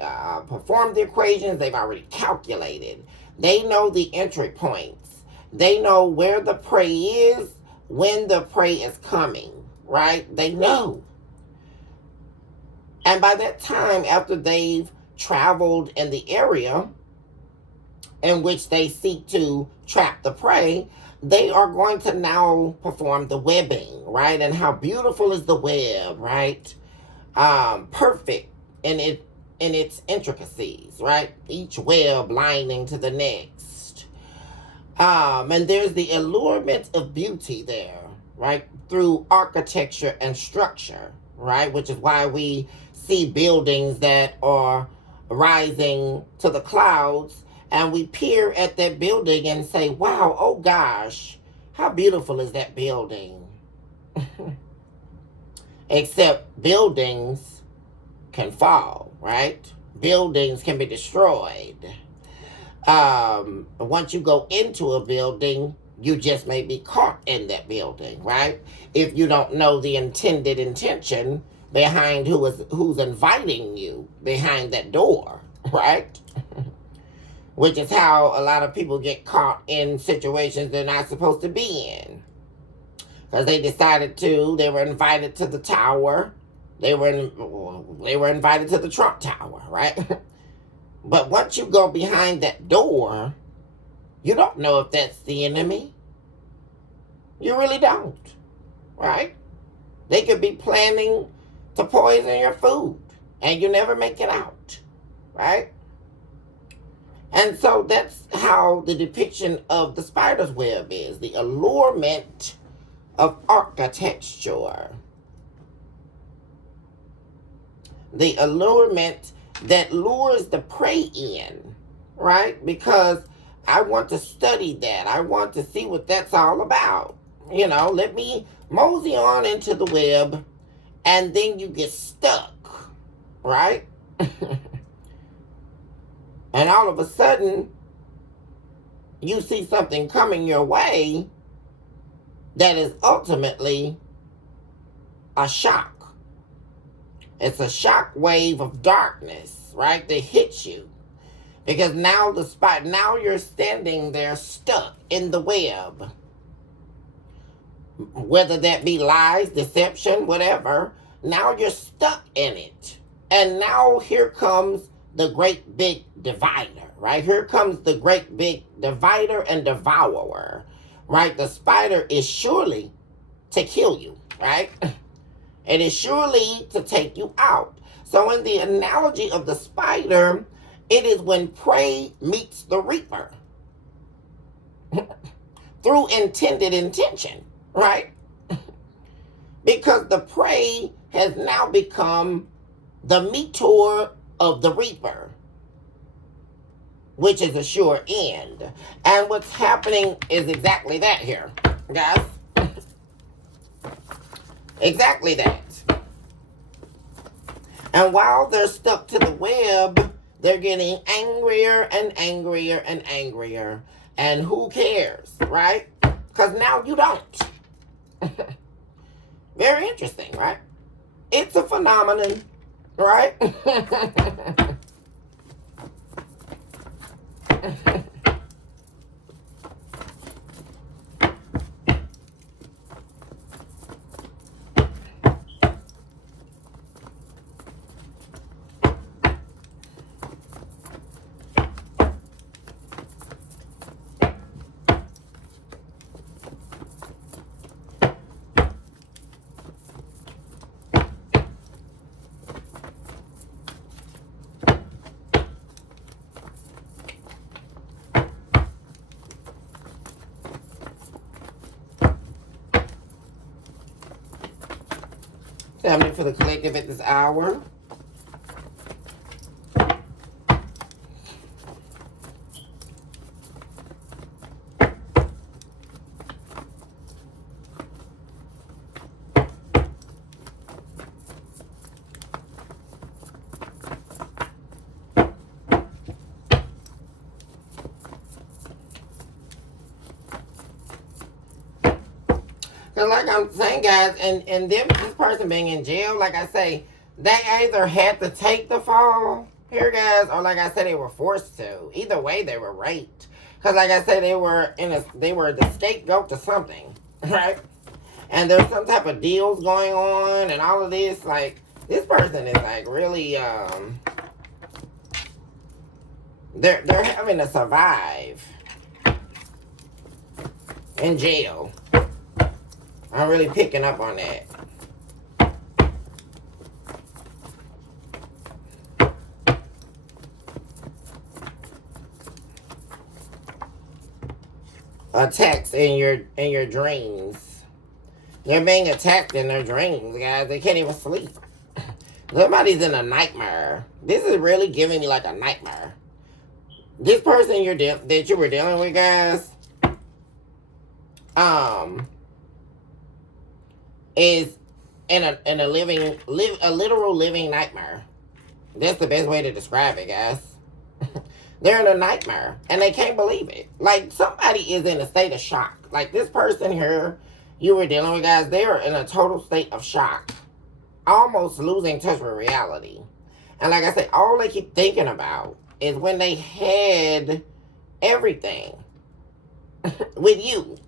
performed the equations. They've already calculated. They know the entry points. They know where the prey is, when the prey is coming, right? They know. And by that time, after they've traveled in the area in which they seek to trap the prey, they are going to now perform the webbing, right? And how beautiful is the web, right? Perfect in its intricacies, right? Each web lining to the next. And there's the allurement of beauty there, right? Through architecture and structure, right? Which is why we see buildings that are rising to the clouds, and we peer at that building and say, wow, oh gosh, how beautiful is that building? Except buildings can fall, right? Buildings can be destroyed. Once you go into a building, you just may be caught in that building, right? If you don't know the intended intention behind who's inviting you behind that door, right? Which is how a lot of people get caught in situations they're not supposed to be in. Because they were invited to the tower. They were invited to the Trump Tower, right? But once you go behind that door, you don't know if that's the enemy. You really don't, right? They could be planning to poison your food, and you never make it out, right? And so that's how the depiction of the spider's web is, the allurement of architecture. The allurement that lures the prey in, right? Because I want to study that. I want to see what that's all about. You know, let me mosey on into the web, and then you get stuck, right? And all of a sudden, you see something coming your way that is ultimately a shock. It's a shock wave of darkness, right, that hits you. Because now now you're standing there stuck in the web. Whether that be lies, deception, whatever, now you're stuck in it. And now here comes the great big divider, right? Here comes the great big divider and devourer, right? The spider is surely to kill you, right? It is surely to take you out. So in the analogy of the spider, it is when prey meets the reaper through intended intention, right? Because the prey has now become the meteor of the reaper, which is a sure end. And what's happening is exactly that here, guys. Exactly that. And while they're stuck to the web, they're getting angrier and angrier and angrier. And who cares, right? Because now you don't. Very interesting, right? It's a phenomenon, right? Family for the collective at this hour. Because like I'm saying, guys, and this person being in jail, like I say, they either had to take the fall here, guys, or like I said, they were forced to. Either way, they were raped. Because like I said, they were the scapegoat to something, right? And there's some type of deals going on and all of this. Like, this person is like really, they're having to survive. in jail. I'm really picking up on that. Attacks in your dreams. They're being attacked in their dreams, guys. They can't even sleep. Somebody's in a nightmare. This is really giving me like a nightmare. This person that you were dealing with, guys, is in a literal living nightmare. That's the best way to describe it, guys. They're in a nightmare and they can't believe it. Like, somebody is in a state of shock. Like, this person here you were dealing with, guys, they are in a total state of shock, almost losing touch with reality. And like I said, all they keep thinking about is when they had everything with you,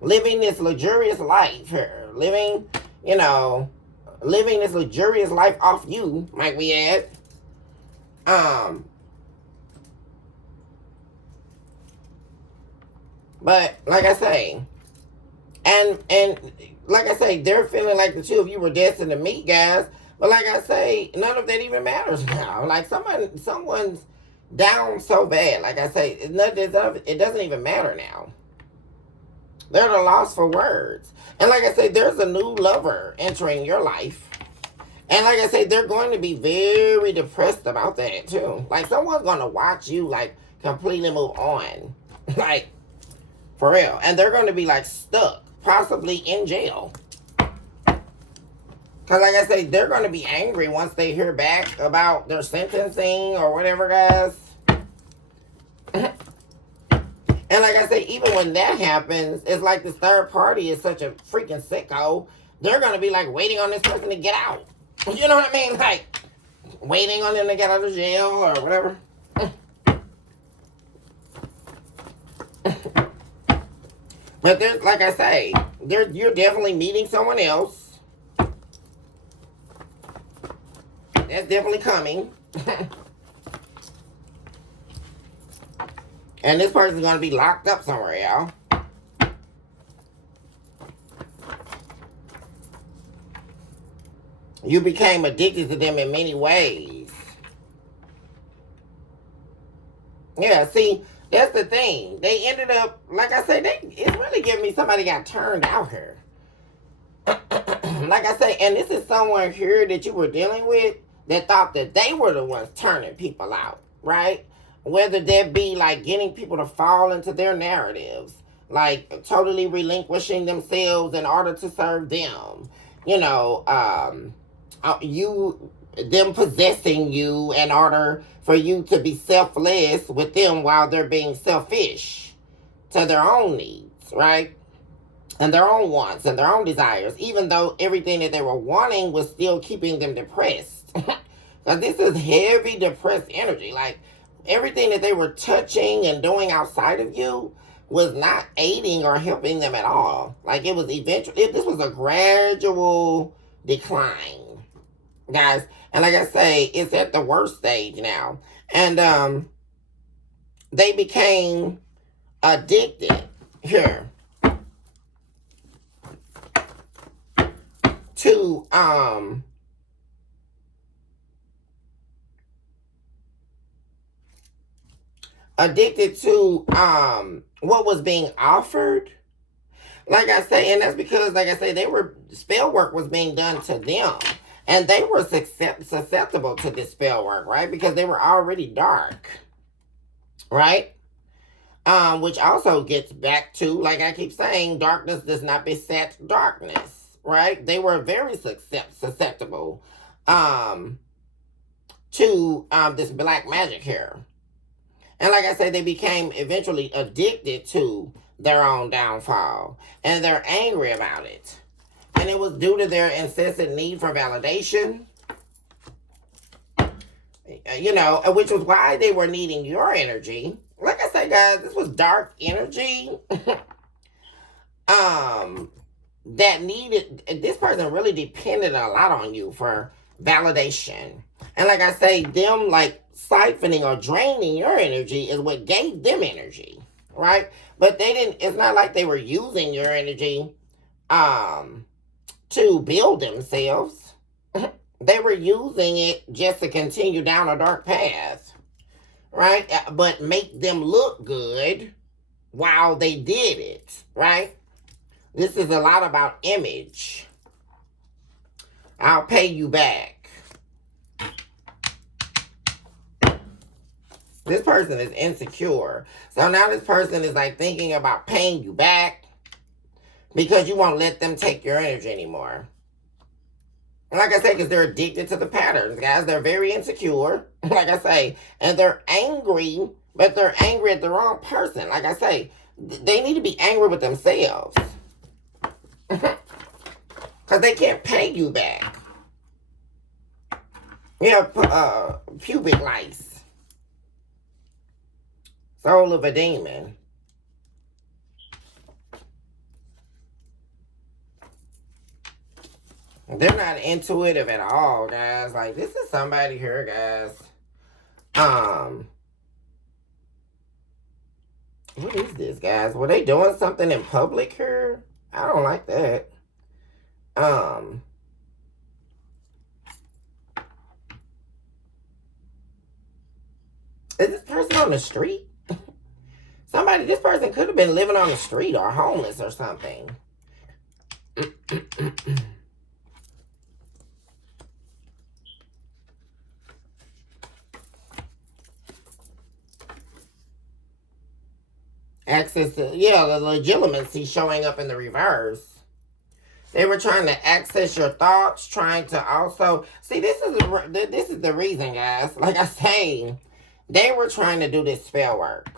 living this luxurious life here, living this luxurious life off you, might we add. But like I say, and like I say, they're feeling like the two of you were destined to meet, guys. But like I say, none of that even matters now. Like, someone's down so bad. Like I say, it doesn't even matter now. They're at a loss for words. And like I say, there's a new lover entering your life. And like I say, they're going to be very depressed about that too. Like, someone's going to watch you like completely move on. Like, for real. And they're going to be like stuck, possibly in jail. Because like I say, they're going to be angry once they hear back about their sentencing or whatever, guys. And like I say, even when that happens, it's like this third party is such a freaking sicko. They're going to be like waiting on this person to get out. You know what I mean? Like, waiting on them to get out of jail or whatever. But there's, like I say, you're definitely meeting someone else. That's definitely coming. And this person's going to be locked up somewhere, y'all. You became addicted to them in many ways. Yeah, see, that's the thing. They ended up, like I said, it's really giving me somebody got turned out here. Like I say, and this is someone here that you were dealing with that thought that they were the ones turning people out, right? Whether that be like getting people to fall into their narratives, like totally relinquishing themselves in order to serve them, them possessing you in order for you to be selfless with them while they're being selfish to their own needs, right? And their own wants and their own desires, even though everything that they were wanting was still keeping them depressed. Because this is heavy depressed energy. Like, everything that they were touching and doing outside of you was not aiding or helping them at all. Like, it was this was a gradual decline, guys. And like I say, it's at the worst stage now. And they became addicted here to what was being offered. Like I say, and that's because, like I say, spell work was being done to them. And they were susceptible to this spell work, right? Because they were already dark, right? Which also gets back to, like I keep saying, darkness does not beset darkness, right? They were very susceptible to this black magic here. And like I said, they became eventually addicted to their own downfall. And they're angry about it. And it was due to their incessant need for validation. Which was why they were needing your energy. Like I said, guys, this was dark energy. That needed, this person really depended a lot on you for validation. And like I say, them like siphoning or draining your energy is what gave them energy, right? But they didn't, it's not like they were using your energy to build themselves. They were using it just to continue down a dark path, right? But make them look good while they did it, right? This is a lot about image. I'll pay you back. This person is insecure. So now this person is like thinking about paying you back because you won't let them take your energy anymore. And like I say, because they're addicted to the patterns, guys. They're very insecure, like I say. And they're angry, but they're angry at the wrong person. Like I say, they need to be angry with themselves. Because they can't pay you back. You have pubic lice. Soul of a demon. They're not intuitive at all, guys. Like, this is somebody here, guys. What is this, guys? Were they doing something in public here? I don't like that. Is this person on the street? This person could have been living on the street or homeless or something. Access to, yeah, the legitimacy showing up in the reverse. They were trying to access your thoughts, trying to also see. This is the reason, guys. Like I say, they were trying to do this spell work.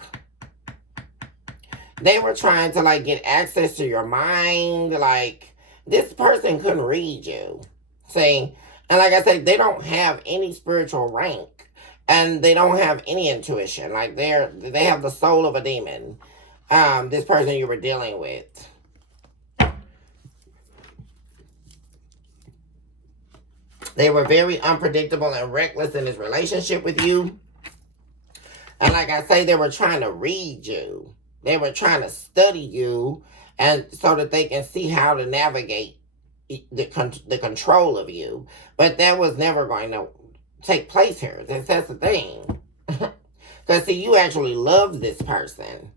They were trying to like get access to your mind. Like, this person couldn't read you. See, and like I said, they don't have any spiritual rank, and they don't have any intuition. Like, they have the soul of a demon. This person you were dealing with. They were very unpredictable and reckless in this relationship with you. And like I say, they were trying to read you. They were trying to study you, and so that they can see how to navigate the control of you. But that was never going to take place here. That's the thing. Because, see, you actually love this person.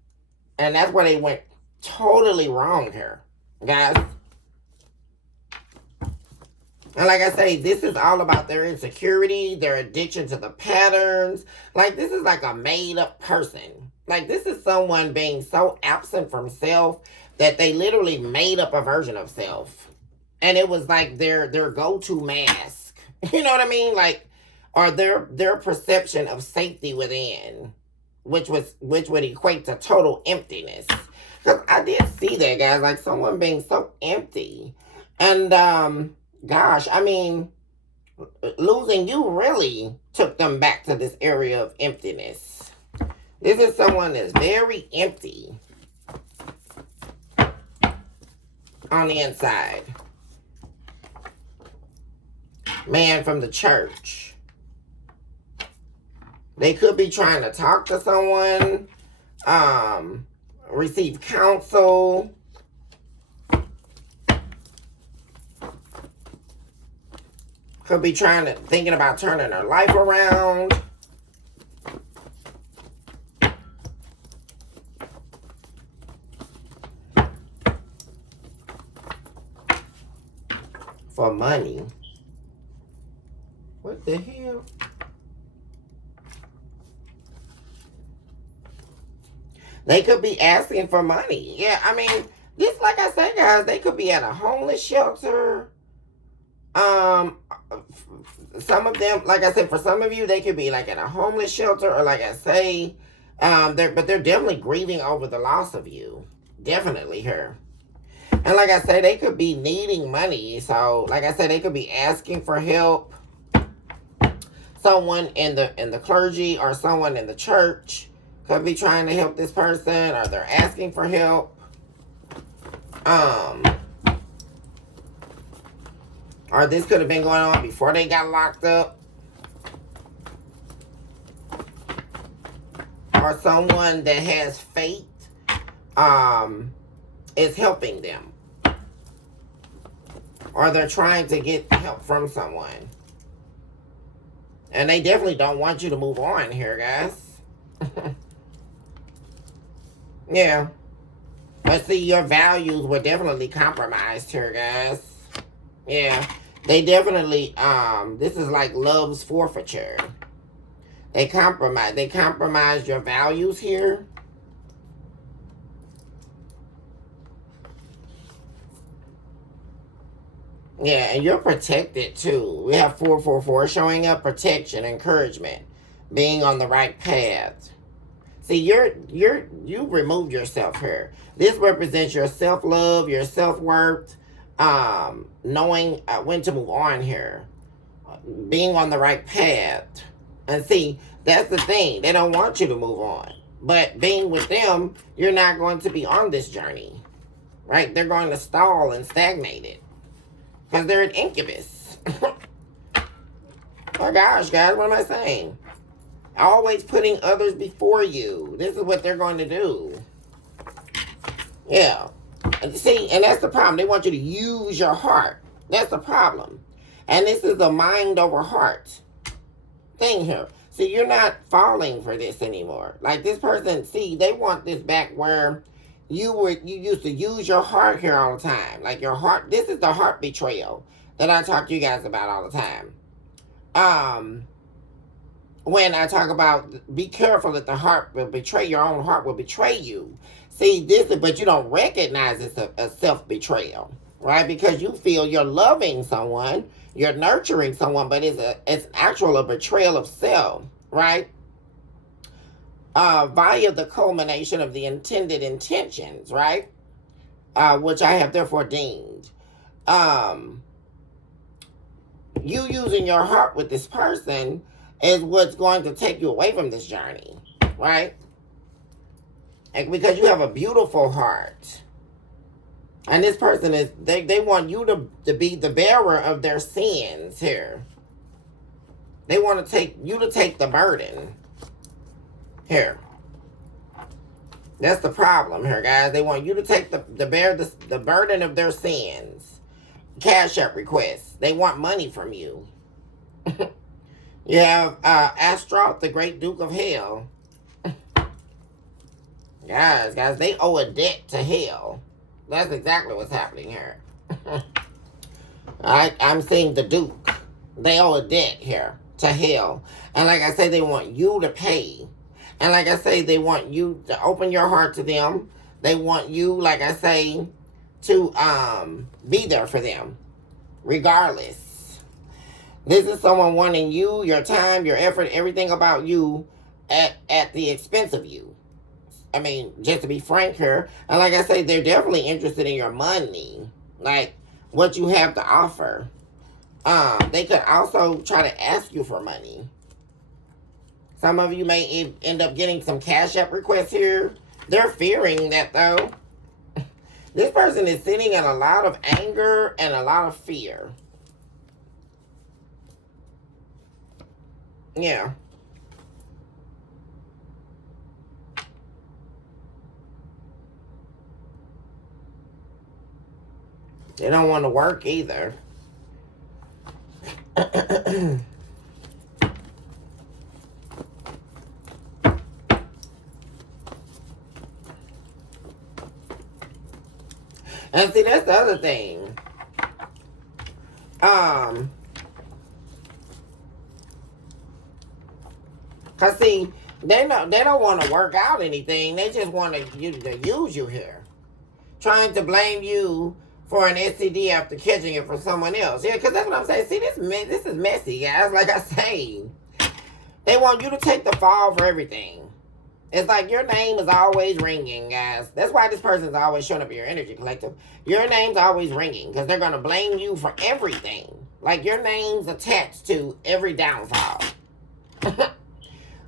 And that's where they went totally wrong here, guys. And like I say, this is all about their insecurity, their addiction to the patterns. Like, this is like a made-up person. Like, this is someone being so absent from self that they literally made up a version of self. And it was like their go-to mask. You know what I mean? Like, or their perception of safety within, which would equate to total emptiness. Because I did see that, guys, like someone being so empty. And, gosh, I mean, losing you really took them back to this area of emptiness. This is someone that's very empty on the inside. Man from the church. They could be trying to talk to someone, receive counsel. Could be thinking about turning their life around. For money. What the hell? They could be asking for money. Yeah, I mean, this, like I said, guys, they could be at a homeless shelter. Some of them, like I said, for some of you, they could be like at a homeless shelter, or like I say, but they're definitely grieving over the loss of you. Definitely here. And like I say, they could be needing money. So, like I said, they could be asking for help. Someone in the clergy or someone in the church could be trying to help this person, or they're asking for help. Or this could have been going on before they got locked up. Or someone that has faith is helping them. Or they're trying to get help from someone. And they definitely don't want you to move on here, guys. Yeah. But see, your values were definitely compromised here, guys. Yeah. They definitely, this is like love's forfeiture. They compromised your values here. Yeah, and you're protected too. We have 444 showing up, protection, encouragement, being on the right path. See, you removed yourself here. This represents your self-love, your self-worth, knowing when to move on here, being on the right path. And see, that's the thing. They don't want you to move on. But being with them, you're not going to be on this journey, right? They're going to stall and stagnate it because they're an incubus. Oh gosh, guys, what am I saying? Always putting others before you. This is what they're going to do. Yeah. See, and that's the problem. They want you to use your heart. That's the problem. And this is a mind over heart thing here. See, you're not falling for this anymore. Like this person, see, they want this back where you used to use your heart here all the time. Like your heart, this is the heart betrayal that I talk to you guys about all the time. When I talk about be careful that the heart will betray, your own heart will betray you. See, this, but you don't recognize it's a self-betrayal, right? Because you feel you're loving someone, you're nurturing someone, but it's actual a betrayal of self, right? Via the culmination of the intended intentions, right? Which I have therefore deemed. You using your heart with this person is what's going to take you away from this journey, right? And because you have a beautiful heart. And this person is, they want you to be the bearer of their sins here. They want to take you to take the burden here. That's the problem here, guys. They want you to take the burden of their sins. Cash up requests. They want money from you. You have Astroth, the great Duke of Hell. Guys, they owe a debt to hell. That's exactly what's happening here. I'm seeing the Duke. They owe a debt here to hell. And like I say, they want you to pay. And like I say, they want you to open your heart to them. They want you, like I say, to be there for them. Regardless. This is someone wanting you, your time, your effort, everything about you at the expense of you. I mean, just to be frank here. And like I say, they're definitely interested in your money. Like, what you have to offer. They could also try to ask you for money. Some of you may end up getting some cash app requests here. They're fearing that, though. This person is sitting in a lot of anger and a lot of fear. Yeah. They don't want to work either. And see, that's the other thing. Cause see, they don't want to work out anything. They just want to use you here, trying to blame you for an STD after catching it from someone else. Yeah, because that's what I'm saying. See, this is messy, guys. Like I say, they want you to take the fall for everything. It's like your name is always ringing, guys. That's why this person is always showing up in your energy collective. Your name's always ringing because they're going to blame you for everything. Like your name's attached to every downfall.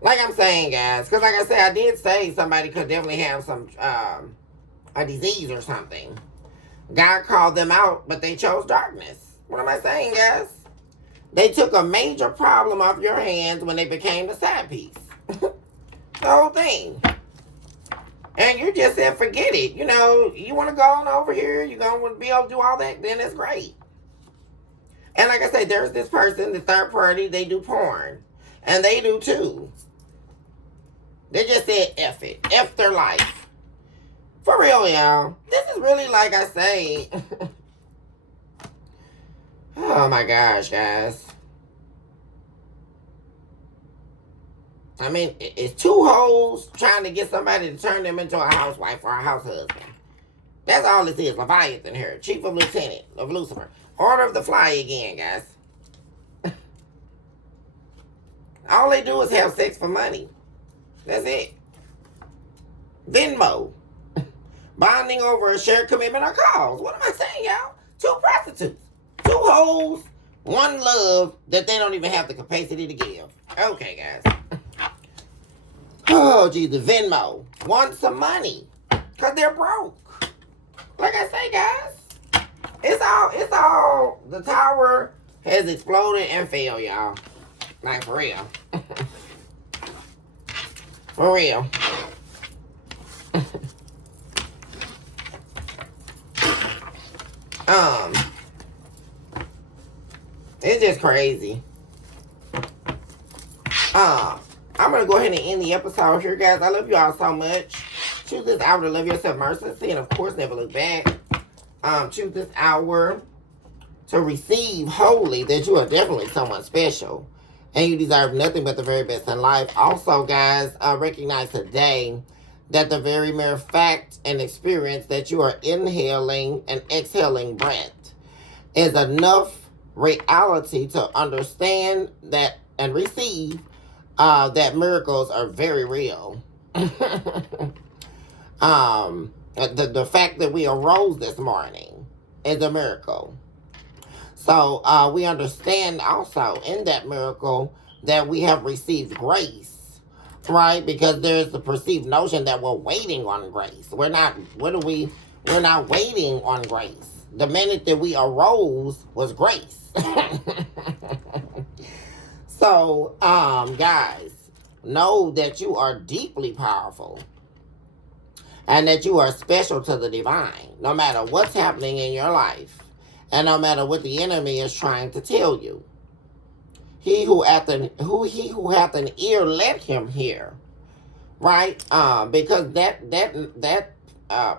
Like I'm saying, guys. Because like I said, I did say somebody could definitely have some a disease or something. God called them out, but they chose darkness. What am I saying, guys? They took a major problem off your hands when they became the side piece. The whole thing. And you just said, forget it. You know, you want to go on over here, you're going to be able to do all that, then it's great. And like I said, there's this person, the third party, they do porn. And they do too. They just said F it. F their life. For real, y'all. This is really, like I say. Oh my gosh, guys. I mean, it's two hoes trying to get somebody to turn them into a housewife or a house husband. That's all this is. Leviathan here. Chief of Lieutenant of Lucifer. Order of the Fly again, guys. All they do is have sex for money. That's it. Venmo. Bonding over a shared commitment or cause. What am I saying, y'all? Two prostitutes. Two hoes. One love that they don't even have the capacity to give. Okay, guys. Oh, gee, the Venmo. Want some money. Because they're broke. Like I say, guys. It's all, the tower has exploded and fell, y'all. Like, for real. For real. It's just crazy. I'm gonna go ahead and end the episode here, guys. I love you all so much. Choose this hour to love yourself mercilessly, and of course, never look back. Choose this hour to receive wholly that you are definitely someone special, and you deserve nothing but the very best in life. Also, guys, recognize today that the very mere fact and experience that you are inhaling and exhaling breath is enough reality to understand that and receive that miracles are very real. The fact that we arose this morning is a miracle. So we understand also in that miracle that we have received grace, right? Because there's the perceived notion that we're waiting on grace. We're not waiting on grace. The minute that we arose was grace. So, guys, know that you are deeply powerful and that you are special to the divine, no matter what's happening in your life and no matter what the enemy is trying to tell you. He who hath an ear, let him hear. Right? Because that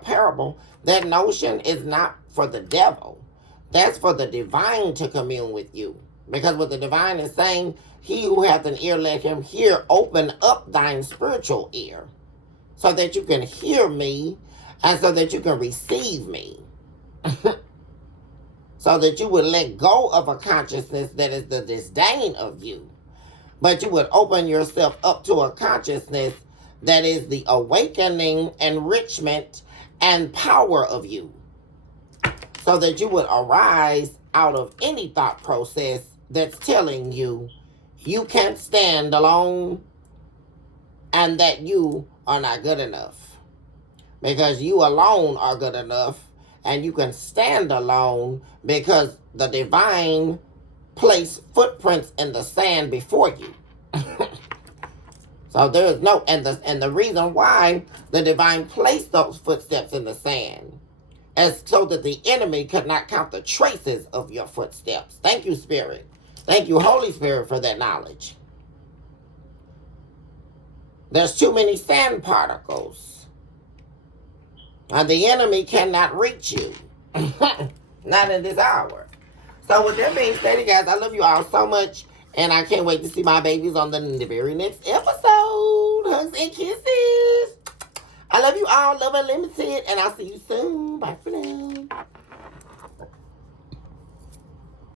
parable, that notion is not for the devil. That's for the divine to commune with you. Because what the divine is saying, he who hath an ear, let him hear. Open up thine spiritual ear so that you can hear me and so that you can receive me. So that you would let go of a consciousness that is the disdain of you. But you would open yourself up to a consciousness that is the awakening, enrichment, and power of you. So that you would arise out of any thought process that's telling you you can't stand alone and that you are not good enough. Because you alone are good enough and you can stand alone because the divine placed footprints in the sand before you. So there is no, and the reason why the divine placed those footsteps in the sand is so that the enemy could not count the traces of your footsteps. Thank you, Spirit. Thank you, Holy Spirit, for that knowledge. There's too many sand particles. And the enemy cannot reach you. Not in this hour. So with that being said, guys, I love you all so much. And I can't wait to see my babies on the very next episode. Hugs and kisses. I love you all. Love Unlimited. And I'll see you soon. Bye for now.